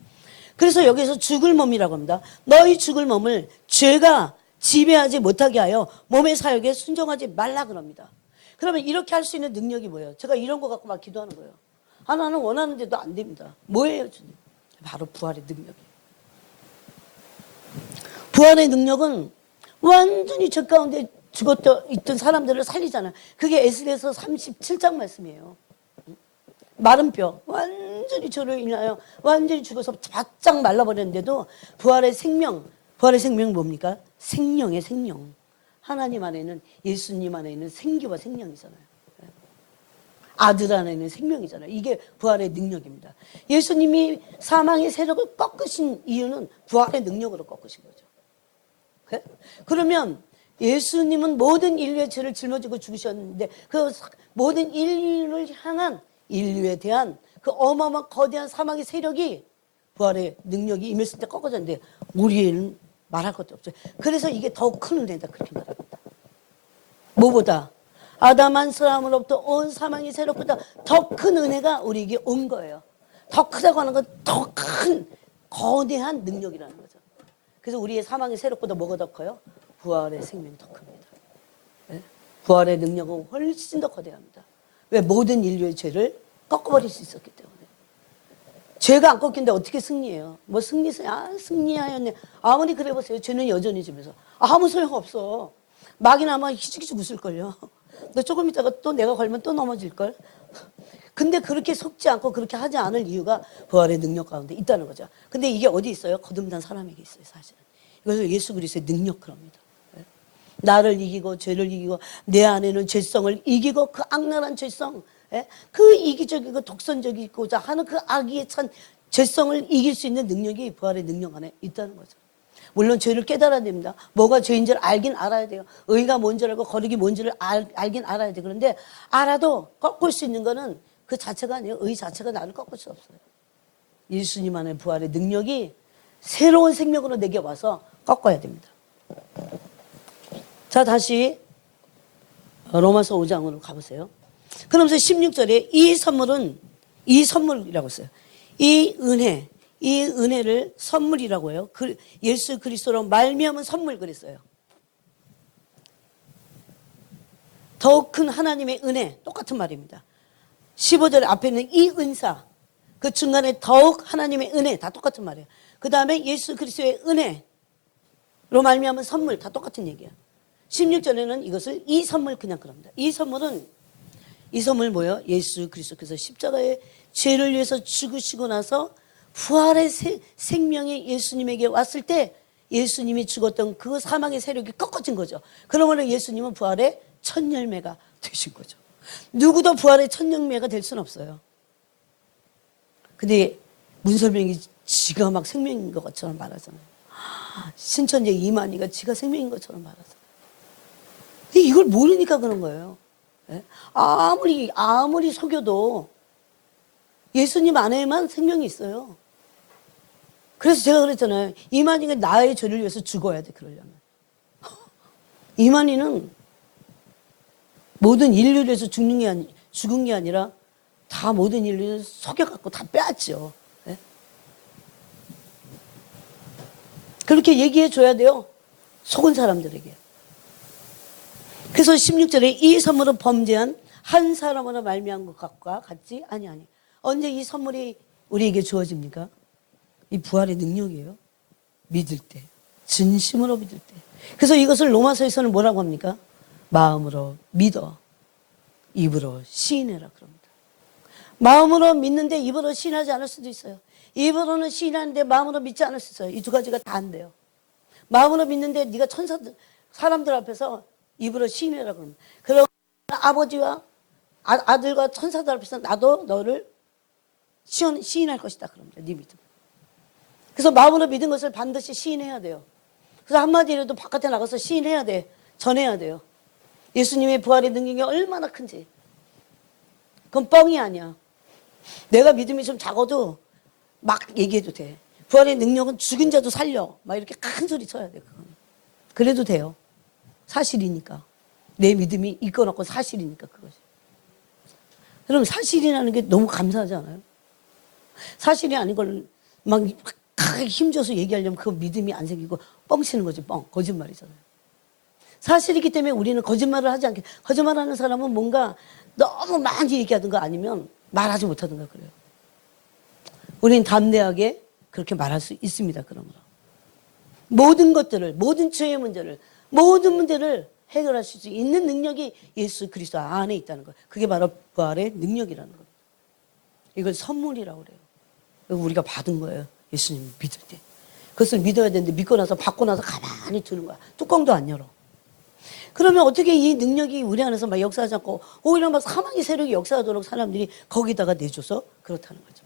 그래서 여기서 죽을 몸이라고 합니다. 너희 죽을 몸을 죄가 지배하지 못하게 하여 몸의 사욕에 순종하지 말라 그럽니다. 그러면 이렇게 할 수 있는 능력이 뭐예요? 제가 이런 거 갖고 막 기도하는 거예요. 하나는 원하는데도 안 됩니다. 뭐예요, 주님? 바로 부활의 능력이에요. 부활의 능력은 완전히 저 가운데 죽었던 있던 사람들을 살리잖아요. 그게 에스겔서 37장 말씀이에요. 마른 뼈 완전히 저를 인하여 완전히 죽어서 바짝 말라버렸는데도 부활의 생명이 뭡니까? 생명의 생명. 하나님 안에는, 예수님 안에는 생기와 생명이잖아요. 아들 안에는 생명이잖아요. 이게 부활의 능력입니다. 예수님이 사망의 세력을 꺾으신 이유는 부활의 능력으로 꺾으신 거죠. 그러면 예수님은 모든 인류의 죄를 짊어지고 죽으셨는데 그 모든 인류를 향한, 인류에 대한 그 어마어마한 거대한 사망의 세력이 부활의 능력이 임했을 때 꺾어졌는데 우리는 말할 것도 없어요. 그래서 이게 더욱 큰 은혜다 그렇게 말합니다. 뭐보다? 아담 한 사람으로부터 온 사망의 세력보다 더 큰 은혜가 우리에게 온 거예요. 더 크다고 하는 건 더 큰 거대한 능력이라는 거죠. 그래서 우리의 사망의 세력보다 뭐가 더 커요? 부활의 생명이 더 큽니다. 네? 부활의 능력은 훨씬 더 거대합니다. 왜? 모든 인류의 죄를 꺾어버릴 수 있었기 때문에. 죄가 안 꺾인데 어떻게 승리해요? 뭐 승리하였네. 아무리 그래 보세요. 죄는 여전히 지면서 아무 소용 없어. 막이 나면 희죽희죽 웃을걸요. 너 조금 있다가 또 내가 걸면 또 넘어질걸. 근데 그렇게 속지 않고 그렇게 하지 않을 이유가 부활의 능력 가운데 있다는 거죠. 근데 이게 어디 있어요? 거듭난 사람에게 있어요, 사실은. 이것을 예수 그리스도의 능력 그럽니다. 나를 이기고 죄를 이기고 내 안에는 죄성을 이기고 그 악랄한 죄성, 그 이기적이고 독선적이고자 하는 그 악의에 찬 죄성을 이길 수 있는 능력이 부활의 능력 안에 있다는 거죠. 물론 죄를 깨달아야 됩니다. 뭐가 죄인지를 알긴 알아야 돼요. 의가 뭔지를 알고 거룩이 뭔지를 알긴 알아야 돼요. 그런데 알아도 꺾을 수 있는 거는 그 자체가 아니에요. 의 자체가 나를 꺾을 수 없어요. 예수님 안에 부활의 능력이 새로운 생명으로 내게 와서 꺾어야 됩니다. 자, 다시 로마서 5장으로 가보세요. 그러면서 16절에 이 선물이라고 써요. 이 은혜를 선물이라고 해요. 예수 그리스도로 말미암은 선물 그랬어요. 더욱 큰 하나님의 은혜, 똑같은 말입니다. 15절 앞에 있는 이 은사, 그 중간에 더욱 하나님의 은혜, 다 똑같은 말이에요. 그 다음에 예수 그리스도의 은혜로 말미암은 선물, 다 똑같은 얘기예요. 16절에는 이것을 이 선물 그냥 그럽니다. 이 선물 뭐예요? 예수 그리스도께서 십자가에 죄를 위해서 죽으시고 나서 부활의 생명이 예수님에게 왔을 때 예수님이 죽었던 그 사망의 세력이 꺾어진 거죠. 그러면 예수님은 부활의 첫 열매가 되신 거죠. 누구도 부활의 첫 열매가 될 수는 없어요. 근데 문설명이 지가 막 생명인 것처럼 말하잖아요. 신천지 이만희가 지가 생명인 것처럼 말하잖아요. 이걸 모르니까 그런 거예요. 아무리 속여도 예수님 안에만 생명이 있어요. 그래서 제가 그랬잖아요. 이만희가 나의 죄를 위해서 죽어야 돼, 그러려면. 이만희는 모든 인류를 위해서 죽은 게 아니라 다 모든 인류를 속여갖고 다 빼앗죠. 그렇게 얘기해 줘야 돼요. 속은 사람들에게. 그래서 16절에 이 선물은 범죄한 한 사람으로 말미암은 것과 같지 아니하니. 언제 이 선물이 우리에게 주어집니까? 이 부활의 능력이에요. 믿을 때. 진심으로 믿을 때. 그래서 이것을 로마서에서는 뭐라고 합니까? 마음으로 믿어. 입으로 시인해라 그럽니다. 마음으로 믿는데 입으로 시인하지 않을 수도 있어요. 입으로는 시인하는데 마음으로 믿지 않을 수 있어요. 이 두 가지가 다 안 돼요. 마음으로 믿는데 네가 사람들 앞에서 입으로 시인해라 그럽니다. 그럼 아버지와 아들과 천사들 앞에서 나도 너를 시인할 것이다 그럽니다. 네 믿음. 그래서 마음으로 믿은 것을 반드시 시인해야 돼요. 그래서 한마디라도 바깥에 나가서 시인해야 돼. 전해야 돼요. 예수님의 부활의 능력이 얼마나 큰지. 그건 뻥이 아니야. 내가 믿음이 좀 작아도 막 얘기해도 돼. 부활의 능력은 죽은 자도 살려. 막 이렇게 큰 소리 쳐야 돼. 그건. 그래도 돼요. 사실이니까. 내 믿음이 이끌어놓고 사실이니까 그것이. 그럼 사실이라는 게 너무 감사하지 않아요? 사실이 아닌 걸 막 힘줘서 얘기하려면 그 믿음이 안 생기고 뻥치는 거지. 거짓말이잖아요. 사실이기 때문에 우리는 거짓말을 하지 않게. 거짓말하는 사람은 뭔가 너무 많이 얘기하든가 아니면 말하지 못하든가 그래요. 우리는 담대하게 그렇게 말할 수 있습니다. 그러므로 모든 것들을, 모든 죄의 문제를, 모든 문제를 해결하실 수 있는 능력이 예수 그리스도 안에 있다는 거예요. 그게 바로 부활의 능력이라는 겁니다. 이걸 선물이라고 그래요. 우리가 받은 거예요. 예수님 믿을 때. 그것을 믿어야 되는데 믿고 나서 받고 나서 가만히 두는 거야. 뚜껑도 안 열어. 그러면 어떻게 이 능력이 우리 안에서 막 역사하지 않고 오히려 막 사망의 세력이 역사하도록 사람들이 거기다가 내줘서 그렇다는 거죠.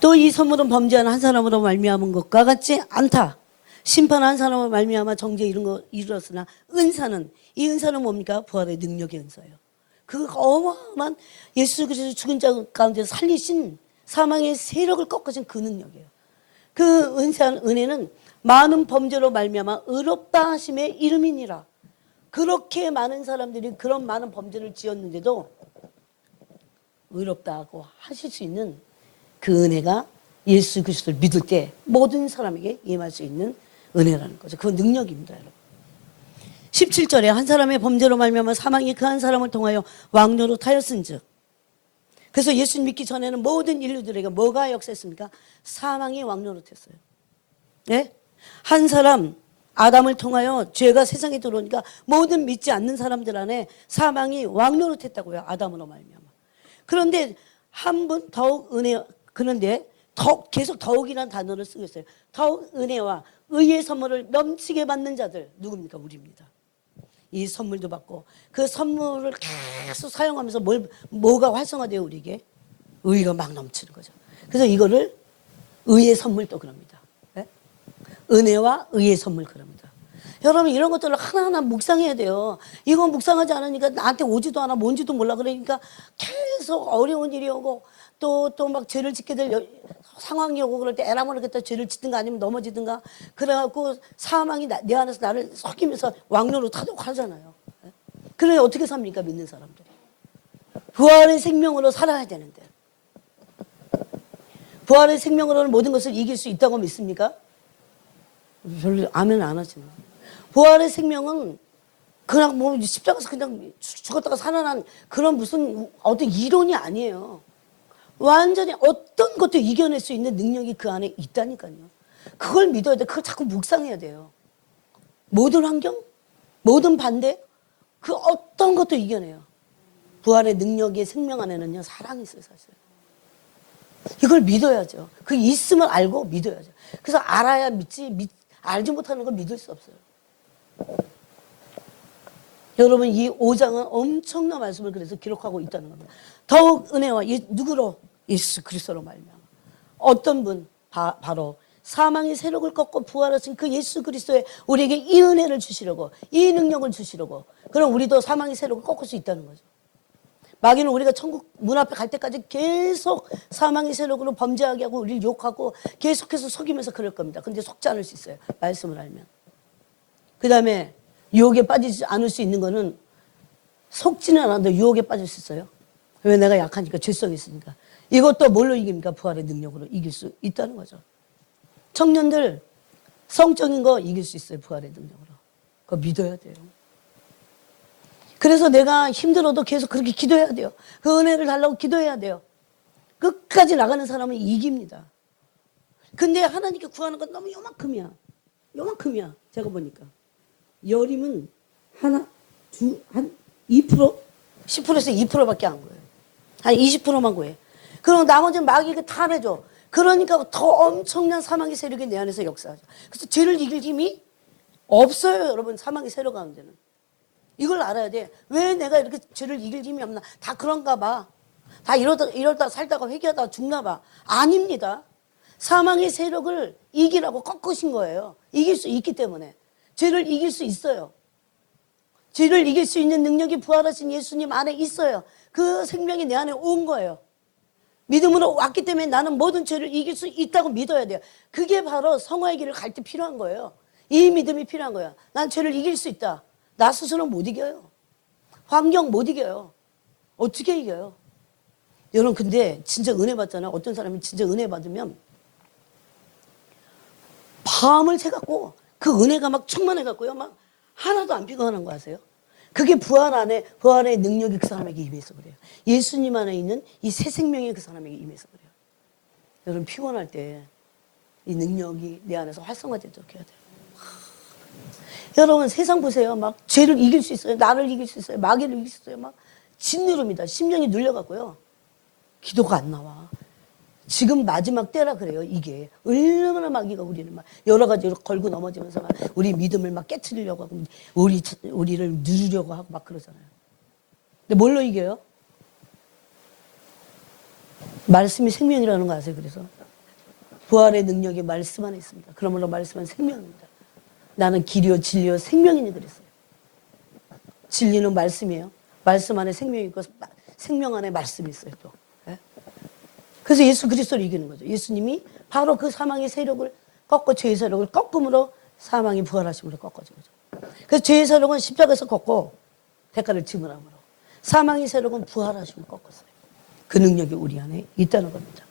또 이 선물은 범죄하는 한 사람으로 말미암은 것과 같지 않다. 심판한 사람으로 말미암아 정죄 이런 거 이루었으나 은사는 이 은사는 뭡니까? 부활의 능력의 은사예요. 그 어마어마한 예수 그리스도 죽은 자 가운데 살리신 사망의 세력을 꺾으신 그 능력이에요. 그 은혜는 많은 범죄로 말미암아 의롭다 하심의 이름이니라. 그렇게 많은 사람들이 그런 많은 범죄를 지었는데도 의롭다고 하실 수 있는 그 은혜가 예수 그리스도를 믿을 때 모든 사람에게 임할 수 있는 은혜라는 거죠. 그 능력입니다, 여러분. 17절에 한 사람의 범죄로 말미암아 사망이 그 한 사람을 통하여 왕노로 타였은즉. 그래서 예수 믿기 전에는 모든 인류들에게 뭐가 역사했습니까? 사망이 왕노릇했어요. 네? 한 사람 아담을 통하여 죄가 세상에 들어오니까 모든 믿지 않는 사람들 안에 사망이 왕노릇했다고요. 아담으로 말미암아. 그런데 한 분 더욱 그런데 계속 더욱이라는 단어를 쓰고 있어요. 더욱 은혜와 의의 선물을 넘치게 받는 자들 누굽니까? 우리입니다. 이 선물도 받고 그 선물을 계속 사용하면서 뭐가 활성화돼요? 우리에게 의가 막 넘치는 거죠. 그래서 이거를 의의 선물 또 그럽니다. 네? 은혜와 의의 선물 그럽니다. 여러분 이런 것들을 하나하나 묵상해야 돼요. 이거 묵상하지 않으니까 나한테 오지도 않아 뭔지도 몰라. 그러니까 계속 어려운 일이 오고 또 막 죄를 짓게 될 상황이 오고 그럴 때 에라 모르겠다 죄를 짓든가 아니면 넘어지든가 그래갖고 사망이 내 안에서 나를 섞이면서 왕노로 타도록 하잖아요. 그래 어떻게 삽니까? 믿는 사람들이. 부활의 생명으로 살아야 되는데 부활의 생명으로는 모든 것을 이길 수 있다고 믿습니까? 별로 아멘 안 하시는 거예요. 부활의 생명은 그냥 뭐 십자가에서 그냥 죽었다가 살아난 그런 무슨 어떤 이론이 아니에요. 완전히 어떤 것도 이겨낼 수 있는 능력이 그 안에 있다니까요. 그걸 믿어야 돼. 그걸 자꾸 묵상해야 돼요. 모든 환경, 모든 반대, 그 어떤 것도 이겨내요. 부활의 능력의 생명 안에는요, 사랑이 있어요, 사실. 이걸 믿어야죠. 그 있음을 알고 믿어야죠. 그래서 알아야 믿지, 알지 못하는 건 믿을 수 없어요. 여러분, 이 5장은 엄청난 말씀을 그래서 기록하고 있다는 겁니다. 더욱 은혜와 누구로? 예수 그리스도로 말미암아. 어떤 분? 바로 사망의 세력을 꺾고 부활하신 그 예수 그리스도의 우리에게 이 은혜를 주시려고 이 능력을 주시려고 그럼 우리도 사망의 세력을 꺾을 수 있다는 거죠. 마귀는 우리가 천국 문 앞에 갈 때까지 계속 사망의 세력으로 범죄하게 하고 우리를 욕하고 계속해서 속이면서 그럴 겁니다. 근데 속지 않을 수 있어요. 말씀을 알면. 그 다음에 유혹에 빠지지 않을 수 있는 거는 속지는 않아도 유혹에 빠질 수 있어요. 왜? 내가 약하니까 죄성이 있으니까. 이것도 뭘로 이깁니까? 부활의 능력으로 이길 수 있다는 거죠. 청년들 성적인 거 이길 수 있어요. 부활의 능력으로. 그거 믿어야 돼요. 그래서 내가 힘들어도 계속 그렇게 기도해야 돼요. 그 은혜를 달라고 기도해야 돼요. 끝까지 나가는 사람은 이깁니다. 근데 하나님께 구하는 건 너무 요만큼이야. 요만큼이야. 제가 보니까. 여림은 한 2%? 10%에서 2%밖에 안 구해요. 한 20%만 구해. 그럼 나머지는 마귀가 다 내줘. 그러니까 더 엄청난 사망의 세력이 내 안에서 역사하죠. 그래서 죄를 이길 힘이 없어요, 여러분. 사망의 세력 가운데는. 이걸 알아야 돼. 왜 내가 이렇게 죄를 이길 힘이 없나? 다 그런가 봐. 다 이러다 살다가 회개하다가 죽나 봐. 아닙니다. 사망의 세력을 이기라고 꺾으신 거예요. 이길 수 있기 때문에. 죄를 이길 수 있어요. 죄를 이길 수 있는 능력이 부활하신 예수님 안에 있어요. 그 생명이 내 안에 온 거예요. 믿음으로 왔기 때문에 나는 모든 죄를 이길 수 있다고 믿어야 돼요. 그게 바로 성화의 길을 갈 때 필요한 거예요. 이 믿음이 필요한 거예요. 난 죄를 이길 수 있다. 나 스스로 못 이겨요. 환경 못 이겨요. 어떻게 이겨요? 여러분 근데 진짜 은혜 받잖아요. 어떤 사람이 진짜 은혜 받으면 밤을 새갖고 그 은혜가 막 충만해갖고요. 막 하나도 안 피곤한 거 아세요? 그게 부활의 능력이 그 사람에게 임해서 그래요. 예수님 안에 있는 이 새 생명이 그 사람에게 임해서 그래요. 여러분 피곤할 때 이 능력이 내 안에서 활성화되도록 해야 돼요. 여러분 세상 보세요. 막 죄를 이길 수 있어요. 나를 이길 수 있어요. 마귀를 이길 수 있어요. 막 짓누릅니다. 심령이 눌려갖고요. 기도가 안 나와. 지금 마지막 때라 그래요. 이게 얼마나 마귀가 우리를 막 여러 가지로 걸고 넘어지면서 막 우리 믿음을 막 깨트리려고 하고 우리를 누르려고 하고 막 그러잖아요. 근데 뭘로 이겨요? 말씀이 생명이라는 거 아세요? 그래서 부활의 능력이 말씀 안에 있습니다. 그러므로 말씀은 생명입니다. 나는 길이요 진리요 생명이니 그랬어요. 진리는 말씀이에요. 말씀 안에 생명이 있고 생명 안에 말씀이 있어요 또. 그래서 예수 그리스도를 이기는 거죠. 예수님이 바로 그 사망의 세력을 꺾고 죄의 세력을 꺾음으로 사망이 부활하심으로 꺾어진 거죠. 그래서 죄의 세력은 십자가에서 꺾고 대가를 지불함으로 사망의 세력은 부활하심으로 꺾었어요. 그 능력이 우리 안에 있다는 겁니다.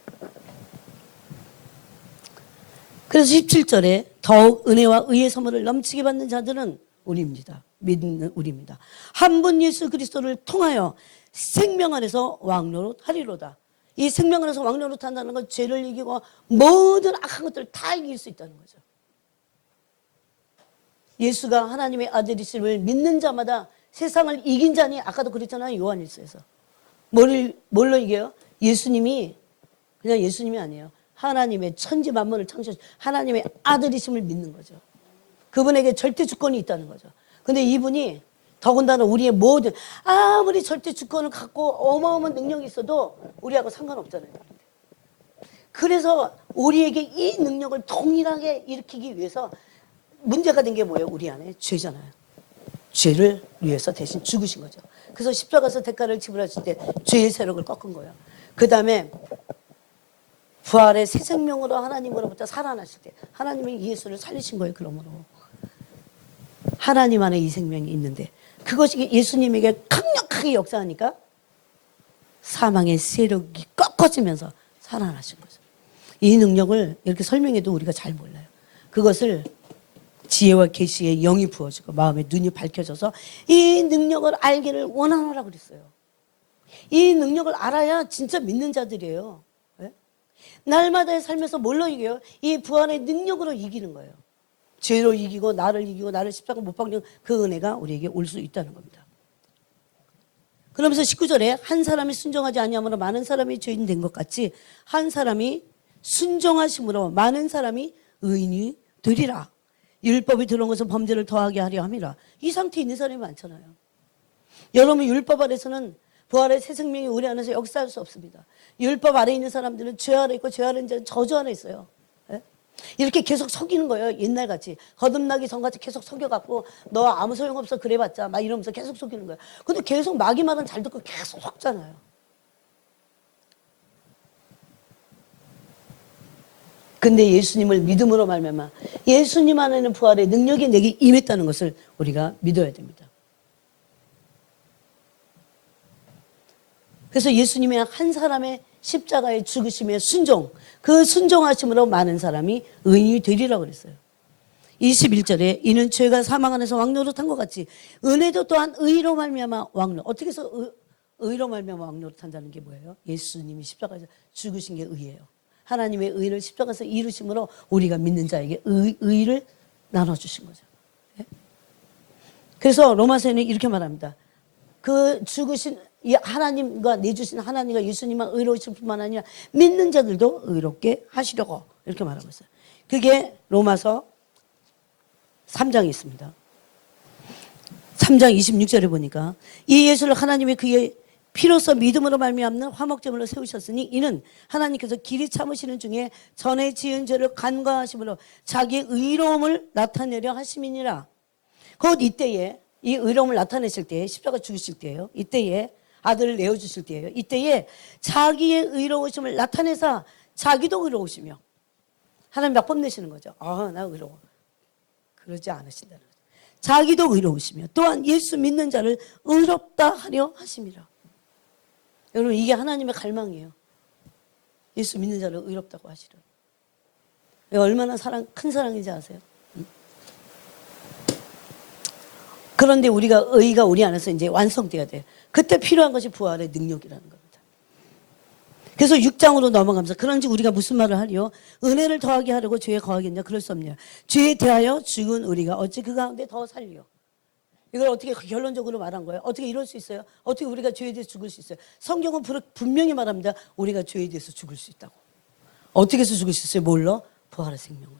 그래서 17절에 더욱 은혜와 의의 선물을 넘치게 받는 자들은 우리입니다. 믿는 우리입니다. 한 분 예수 그리스도를 통하여 생명 안에서 왕노릇하리로다. 이 생명 안에서 왕노릇한다는 건 죄를 이기고 모든 악한 것들을 다 이길 수 있다는 거죠. 예수가 하나님의 아들이심을 믿는 자마다 세상을 이긴 자니 아까도 그랬잖아요. 요한일서에서. 뭘로 이겨요? 예수님이 그냥 예수님이 아니에요. 하나님의 천지 만물을 창조하신 하나님의 아들이심을 믿는 거죠. 그분에게 절대 주권이 있다는 거죠. 근데 이분이 더군다나 우리의 모든 아무리 절대 주권을 갖고 어마어마한 능력이 있어도 우리하고 상관없잖아요. 그래서 우리에게 이 능력을 동일하게 일으키기 위해서 문제가 된 게 뭐예요? 우리 안에 죄잖아요. 죄를 위해서 대신 죽으신 거죠. 그래서 십자가에서 대가를 지불하실 때 죄의 세력을 꺾은 거예요. 그 다음에 부활의 새 생명으로 하나님으로부터 살아나실 때 하나님이 예수를 살리신 거예요. 그러므로 하나님 안에 이 생명이 있는데 그것이 예수님에게 강력하게 역사하니까 사망의 세력이 꺾어지면서 살아나신 거죠. 이 능력을 이렇게 설명해도 우리가 잘 몰라요. 그것을 지혜와 계시의 영이 부어지고 마음의 눈이 밝혀져서 이 능력을 알기를 원하노라 그랬어요. 이 능력을 알아야 진짜 믿는 자들이에요. 네? 날마다의 삶에서 뭘로 이겨요? 이 부활의 능력으로 이기는 거예요. 죄로 이기고 나를 십자가 못 박는 그 은혜가 우리에게 올 수 있다는 겁니다. 그러면서 19절에 한 사람이 순종하지 아니함으로 많은 사람이 죄인 된 것 같이 한 사람이 순종하심으로 많은 사람이 의인이 되리라. 율법이 들어온 것은 범죄를 더하게 하려 함이라. 이 상태에 있는 사람이 많잖아요. 여러분 율법 아래서는 부활의 새 생명이 우리 안에서 역사할 수 없습니다. 율법 아래 있는 사람들은 죄 아래 있고 죄 아래 있는 자는 저주 안에 있어요. 이렇게 계속 속이는 거예요. 옛날같이 거듭나기 전같이 계속 속여갖고 너 아무 소용없어 그래봤자 막 이러면서 계속 속이는 거예요. 근데 계속 마귀 말은 잘 듣고 계속 속잖아요. 근데 예수님을 믿음으로 말미암아 예수님 안에는 부활의 능력이 내게 임했다는 것을 우리가 믿어야 됩니다. 그래서 예수님의 한 사람의 십자가의 죽으심의 순종, 그 순종하심으로 많은 사람이 의인이 되리라고 그랬어요. 21절에 이는 죄가 사망 안에서 왕노릇한 것 같이 은혜도 또한 의로 말미암아 왕노릇. 어떻게 해서 의로 말미암아 왕노릇한다는 게 뭐예요? 예수님이 십자가에서 죽으신 게 의예요. 하나님의 의를 십자가에서 이루심으로 우리가 믿는 자에게 의를 나눠주신 거죠. 그래서 로마서에는 이렇게 말합니다. 그 죽으신 이 하나님과 내주신 하나님과 예수님만 의로우실 뿐만 아니라 믿는 자들도 의롭게 하시려고 이렇게 말하고 있어요. 그게 로마서 3장에 있습니다. 3장 26절에 보니까 이 예수를 하나님이 그의 피로써 믿음으로 말미암는 화목제물로 세우셨으니 이는 하나님께서 길이 참으시는 중에 전에 지은 죄를 간과하심으로 자기의 의로움을 나타내려 하심이니라. 곧 이때에 이 의로움을 나타내실 때에 십자가 죽으실 때예요. 이때에 아들을 내어주실 때예요. 이때에 자기의 의로우심을 나타내사 자기도 의로우시며 하나님 막 뽐내시는 거죠. 나 의로워. 그러지 않으신다는 거죠. 자기도 의로우시며 또한 예수 믿는 자를 의롭다 하려 하심이라. 여러분 이게 하나님의 갈망이에요. 예수 믿는 자를 의롭다고 하시려. 얼마나 큰 사랑인지 아세요? 그런데 우리가 의가 우리 안에서 이제 완성돼야 돼요. 그때 필요한 것이 부활의 능력이라는 겁니다. 그래서 6장으로 넘어가면서 그런지 우리가 무슨 말을 하리요? 은혜를 더하게 하려고 죄에 거하겠냐? 그럴 수 없냐? 죄에 대하여 죽은 우리가 어찌 그 가운데 더 살리요? 이걸 어떻게 결론적으로 말한 거예요? 어떻게 이럴 수 있어요? 어떻게 우리가 죄에 대해서 죽을 수 있어요? 성경은 분명히 말합니다. 우리가 죄에 대해서 죽을 수 있다고. 어떻게 해서 죽을 수 있어요? 뭘로? 부활의 생명으로.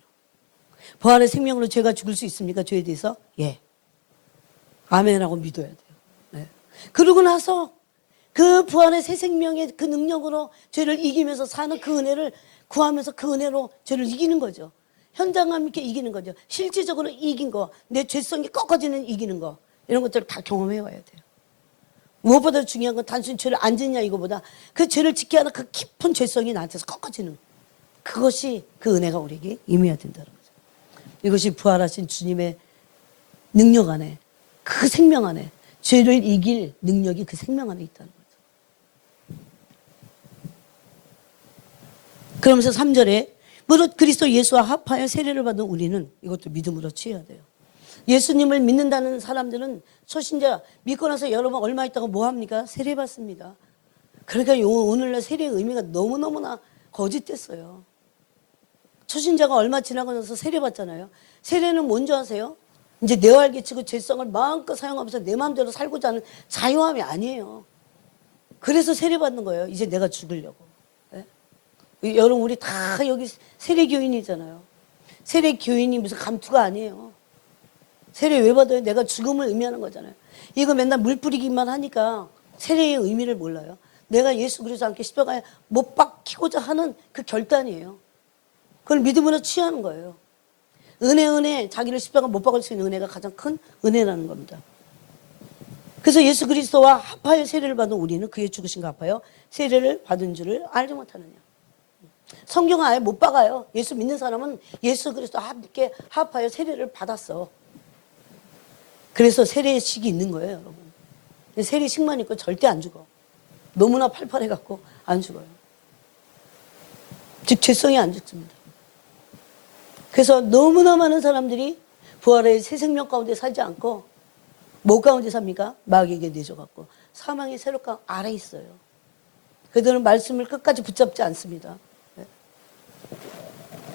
부활의 생명으로 죄가 죽을 수 있습니까? 죄에 대해서? 예. 아멘하고 믿어야 돼요. 네. 그러고 나서 그 부활의 새 생명의 그 능력으로 죄를 이기면서 사는 그 은혜를 구하면서 그 은혜로 죄를 이기는 거죠. 현장감 있게 이기는 거죠. 실질적으로 이긴 거, 내 죄성이 꺾어지는 이기는 거, 이런 것들을 다 경험해 와야 돼요. 무엇보다 중요한 건 단순히 죄를 안 짓냐 이거보다 그 죄를 짓게 하는 그 깊은 죄성이 나한테서 꺾어지는 그것이 그 은혜가 우리에게 임해야 된다는 거죠. 이것이 부활하신 주님의 능력 안에, 그 생명 안에, 죄를 이길 능력이 그 생명 안에 있다는 거죠. 그러면서 3절에 무릇 그리스도 예수와 합하여 세례를 받은 우리는 이것도 믿음으로 취해야 돼요. 예수님을 믿는다는 사람들은 초신자 믿고 나서 여러분 얼마 있다가 뭐 합니까? 세례 받습니다. 그러니까 오늘날 세례의 의미가 너무너무나 거짓됐어요. 초신자가 얼마 지나고 나서 세례 받잖아요. 세례는 뭔지 아세요? 이제 내 알개치고 죄성을 마음껏 사용하면서 내 마음대로 살고자 하는 자유함이 아니에요. 그래서 세례 받는 거예요. 이제 내가 죽으려고. 여러분 우리 다 여기 세례교인이잖아요. 세례교인이 무슨 감투가 아니에요. 세례 왜 받아요? 내가 죽음을 의미하는 거잖아요. 이거 맨날 물 뿌리기만 하니까 세례의 의미를 몰라요. 내가 예수 그리스도 함께 십자가에 못 박히고자 하는 그 결단이에요. 그걸 믿음으로 취하는 거예요. 은혜 자기를 십자가 못 박을 수 있는 은혜가 가장 큰 은혜라는 겁니다. 그래서 예수 그리스도와 합하여 세례를 받은 우리는 그의 죽으신가 합하여 세례를 받은 줄을 알지 못하느냐. 성경은 아예 못 박아요. 예수 믿는 사람은 예수 그리스도와 함께 합하여 세례를 받았어. 그래서 세례식이 있는 거예요, 여러분. 세례식만 있고 절대 안 죽어. 너무나 팔팔해갖고 안 죽어요. 즉 죄성이 안 죽습니다. 그래서 너무나 많은 사람들이 부활의 새 생명 가운데 살지 않고 뭐 가운데 삽니까? 마귀에게 내줘갖고 사망의 세력강 아래 있어요. 그들은 말씀을 끝까지 붙잡지 않습니다.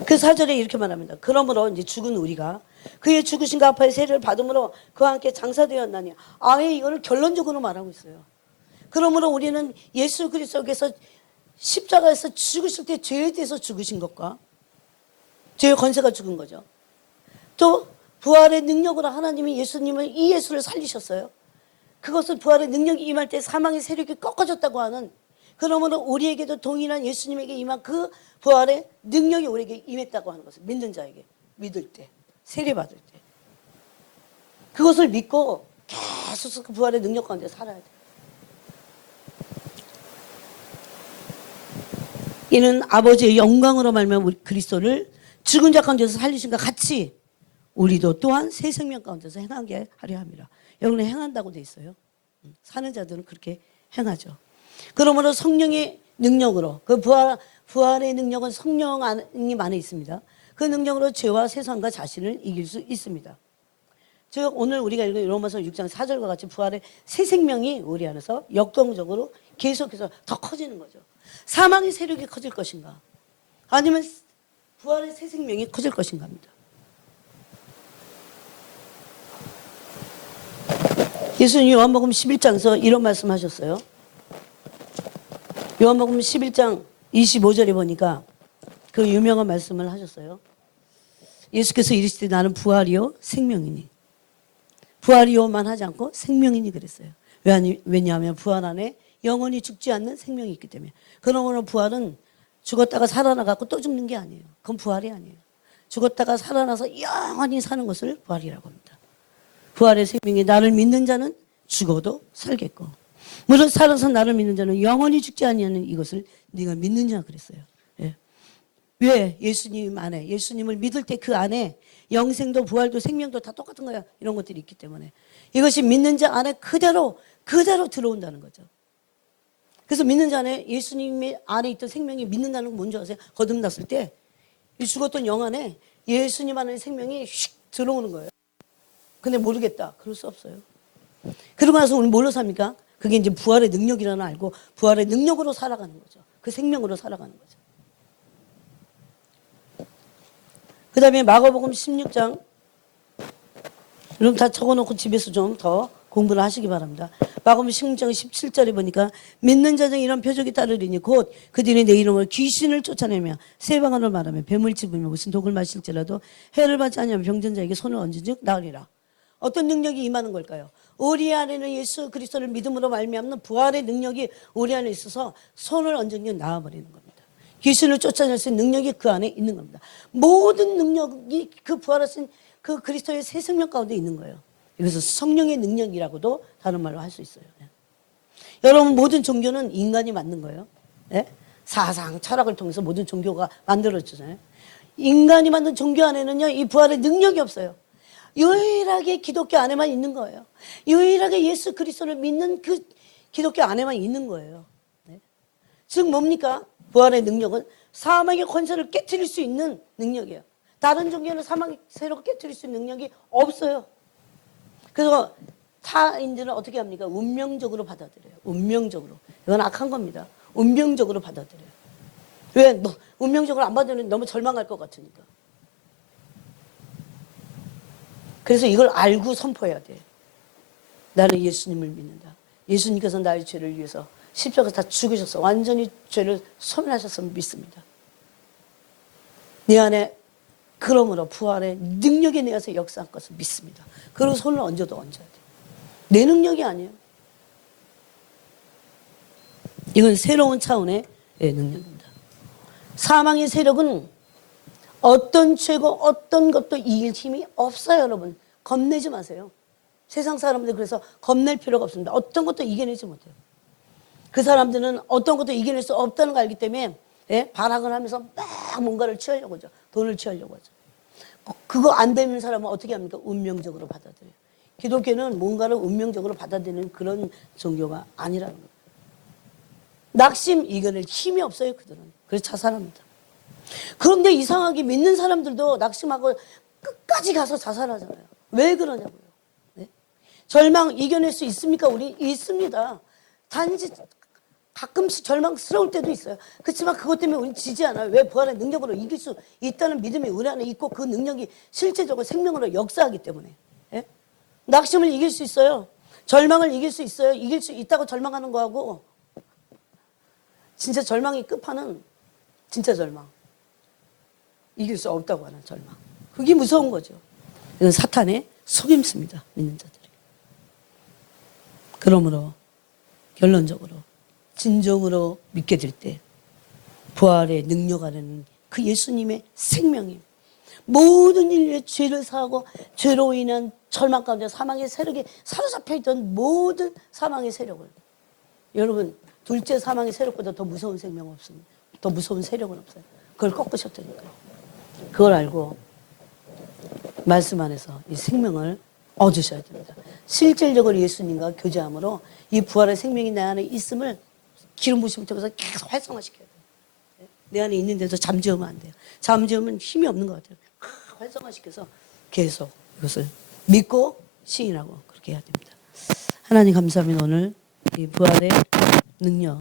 그 4절에 이렇게 말합니다. 그러므로 이제 죽은 우리가 그의 죽으신가 합하여 세례를 받음으로 그와 함께 장사되었나니 아예 이거를 결론적으로 말하고 있어요. 그러므로 우리는 예수 그리스도께서 십자가에서 죽으실 때 죄에 대해서 죽으신 것과 죄의 권세가 죽은 거죠. 또 부활의 능력으로 하나님이 예수님을 이 예수를 살리셨어요. 그것은 부활의 능력이 임할 때 사망의 세력이 꺾어졌다고 하는 그러므로 우리에게도 동일한 예수님에게 임한 그 부활의 능력이 우리에게 임했다고 하는 것을 믿는 자에게 믿을 때 세례 받을 때 그것을 믿고 계속 그 부활의 능력 가운데 살아야 돼요. 이는 아버지의 영광으로 말미암아 그리스도를 죽은 자 가운데서 살리신과 같이 우리도 또한 새 생명 가운데서 행하게 하려 함이라. 여기는 행한다고 돼 있어요. 사는 자들은 그렇게 행하죠. 그러므로 성령의 능력으로 그 부활의 능력은 성령님 안에 있습니다. 그 능력으로 죄와 세상과 자신을 이길 수 있습니다. 즉 오늘 우리가 읽은 로마서 6장 4절과 같이 부활의 새 생명이 우리 안에서 역동적으로 계속해서 더 커지는 거죠. 사망의 세력이 커질 것인가 아니면 부활의 새 생명이 커질 것인가 합니다. 예수님 요한복음 11장에서 이런 말씀하셨어요. 요한복음 11장 25절에 보니까 그 유명한 말씀을 하셨어요. 예수께서 이르시되 나는 부활이요 생명이니 부활이요만 하지 않고 생명이니 그랬어요. 왜냐하면 부활 안에 영원히 죽지 않는 생명이 있기 때문에. 그러므로 부활은 죽었다가 살아나갖고 또 죽는 게 아니에요. 그건 부활이 아니에요. 죽었다가 살아나서 영원히 사는 것을 부활이라고 합니다. 부활의 생명이 나를 믿는 자는 죽어도 살겠고 무릇 살아서 나를 믿는 자는 영원히 죽지 아니하는 이것을 네가 믿느냐 그랬어요. 예. 왜? 예수님 안에 예수님을 믿을 때 그 안에 영생도 부활도 생명도 다 똑같은 거야. 이런 것들이 있기 때문에 이것이 믿는 자 안에 그대로 들어온다는 거죠. 그래서 믿는 자 안에 예수님의 안에 있던 생명이 믿는다는 건 뭔지 아세요? 거듭났을 때 이 죽었던 영 안에 예수님 안에 생명이 휙 들어오는 거예요. 근데 모르겠다. 그럴 수 없어요. 그러고 나서 우리 뭘로 삽니까? 그게 이제 부활의 능력이라는 알고 부활의 능력으로 살아가는 거죠. 그 생명으로 살아가는 거죠. 그 다음에 마가복음 16장 여러분 다 적어놓고 집에서 좀 더 공부를 하시기 바랍니다. 마가복음 16장 17절에 보니까 믿는 자중 이런 표적이 따르리니 곧 그들이 내 이름으로 귀신을 쫓아내며 새 방언을 말하며 뱀을 찝으며 무슨 독을 마실지라도 해를 받지 아니하면 병든 자에게 손을 얹은즉 나으리라. 어떤 능력이 임하는 걸까요? 우리 안에는 예수 그리스도를 믿음으로 말미암는 부활의 능력이 우리 안에 있어서 손을 얹은 게 나아버리는 겁니다. 귀신을 쫓아낼 수 있는 능력이 그 안에 있는 겁니다. 모든 능력이 그 부활하신 그 그리스도의 새 생명 가운데 있는 거예요. 그래서 성령의 능력이라고도 다른 말로 할 수 있어요. 여러분 모든 종교는 인간이 만든 거예요. 사상, 철학을 통해서 모든 종교가 만들어지잖아요. 인간이 만든 종교 안에는요, 이 부활의 능력이 없어요. 유일하게 기독교 안에만 있는 거예요. 유일하게 예수 그리스도를 믿는 그 기독교 안에만 있는 거예요. 즉 뭡니까? 부활의 능력은 사망의 권세를 깨트릴 수 있는 능력이에요. 다른 종교는 사망의 세력을 깨트릴 수 있는 능력이 없어요. 그래서 타인들은 어떻게 합니까? 운명적으로 받아들여요. 운명적으로. 이건 악한 겁니다. 운명적으로 받아들여요. 왜? 운명적으로 안 받아들이면 너무 절망할 것 같으니까. 그래서 이걸 알고 선포해야 돼. 나는 예수님을 믿는다. 예수님께서 나의 죄를 위해서 십자가에서 다 죽으셔서 완전히 죄를 소멸하셔서 믿습니다. 내 안에 그러므로 부활의 능력에 내어서 역사한 것을 믿습니다. 그리고 손을 얹어도 얹어야 돼. 내 능력이 아니에요. 이건 새로운 차원의 능력입니다. 사망의 세력은 어떤 죄고 어떤 것도 이길 힘이 없어요, 여러분. 겁내지 마세요. 세상 사람들 그래서 겁낼 필요가 없습니다. 어떤 것도 이겨내지 못해요. 그 사람들은 어떤 것도 이겨낼 수 없다는 걸 알기 때문에 발악을 하면서 막 뭔가를 취하려고 하죠. 돈을 취하려고 하죠. 그거 안 되는 사람은 어떻게 합니까? 운명적으로 받아들여요. 기독교는 뭔가를 운명적으로 받아들이는 그런 종교가 아니라는 거예요. 낙심 이겨낼 힘이 없어요, 그들은. 그래서 자살합니다. 그런데 이상하게 믿는 사람들도 낙심하고 끝까지 가서 자살하잖아요. 왜 그러냐고요. 네? 절망 이겨낼 수 있습니까? 우리 있습니다. 단지 가끔씩 절망스러울 때도 있어요. 그렇지만 그것 때문에 우리는 지지 않아요. 왜? 부활의 능력으로 이길 수 있다는 믿음이 우리 안에 있고 그 능력이 실제적으로 생명으로 역사하기 때문에. 예? 낙심을 이길 수 있어요. 절망을 이길 수 있어요. 이길 수 있다고 절망하는 거하고 진짜 절망의 끝판은 진짜 절망. 이길 수 없다고 하는 절망. 그게 무서운 거죠. 이건 사탄의 속임수입니다. 믿는 자들이. 그러므로 결론적으로 진정으로 믿게 될 때 부활의 능력 안에는 그 예수님의 생명이 모든 인류의 죄를 사하고 죄로 인한 절망 가운데 사망의 세력에 사로잡혀 있던 모든 사망의 세력을 여러분 둘째 사망의 세력보다 더 무서운 생명은 없습니다. 더 무서운 세력은 없어요. 그걸 꺾으셨다니까요. 그걸 알고 말씀 안에서 이 생명을 얻으셔야 됩니다. 실질적으로 예수님과 교제함으로 이 부활의 생명이 내 안에 있음을 기름 부심을 통해서 계속 활성화시켜야 돼요. 내 안에 있는데도 잠재우면 안 돼요. 잠재우면 힘이 없는 것 같아요. 활성화시켜서 계속 이것을 믿고 시인하고 그렇게 해야 됩니다. 하나님 감사합니다. 오늘 이 부활의 능력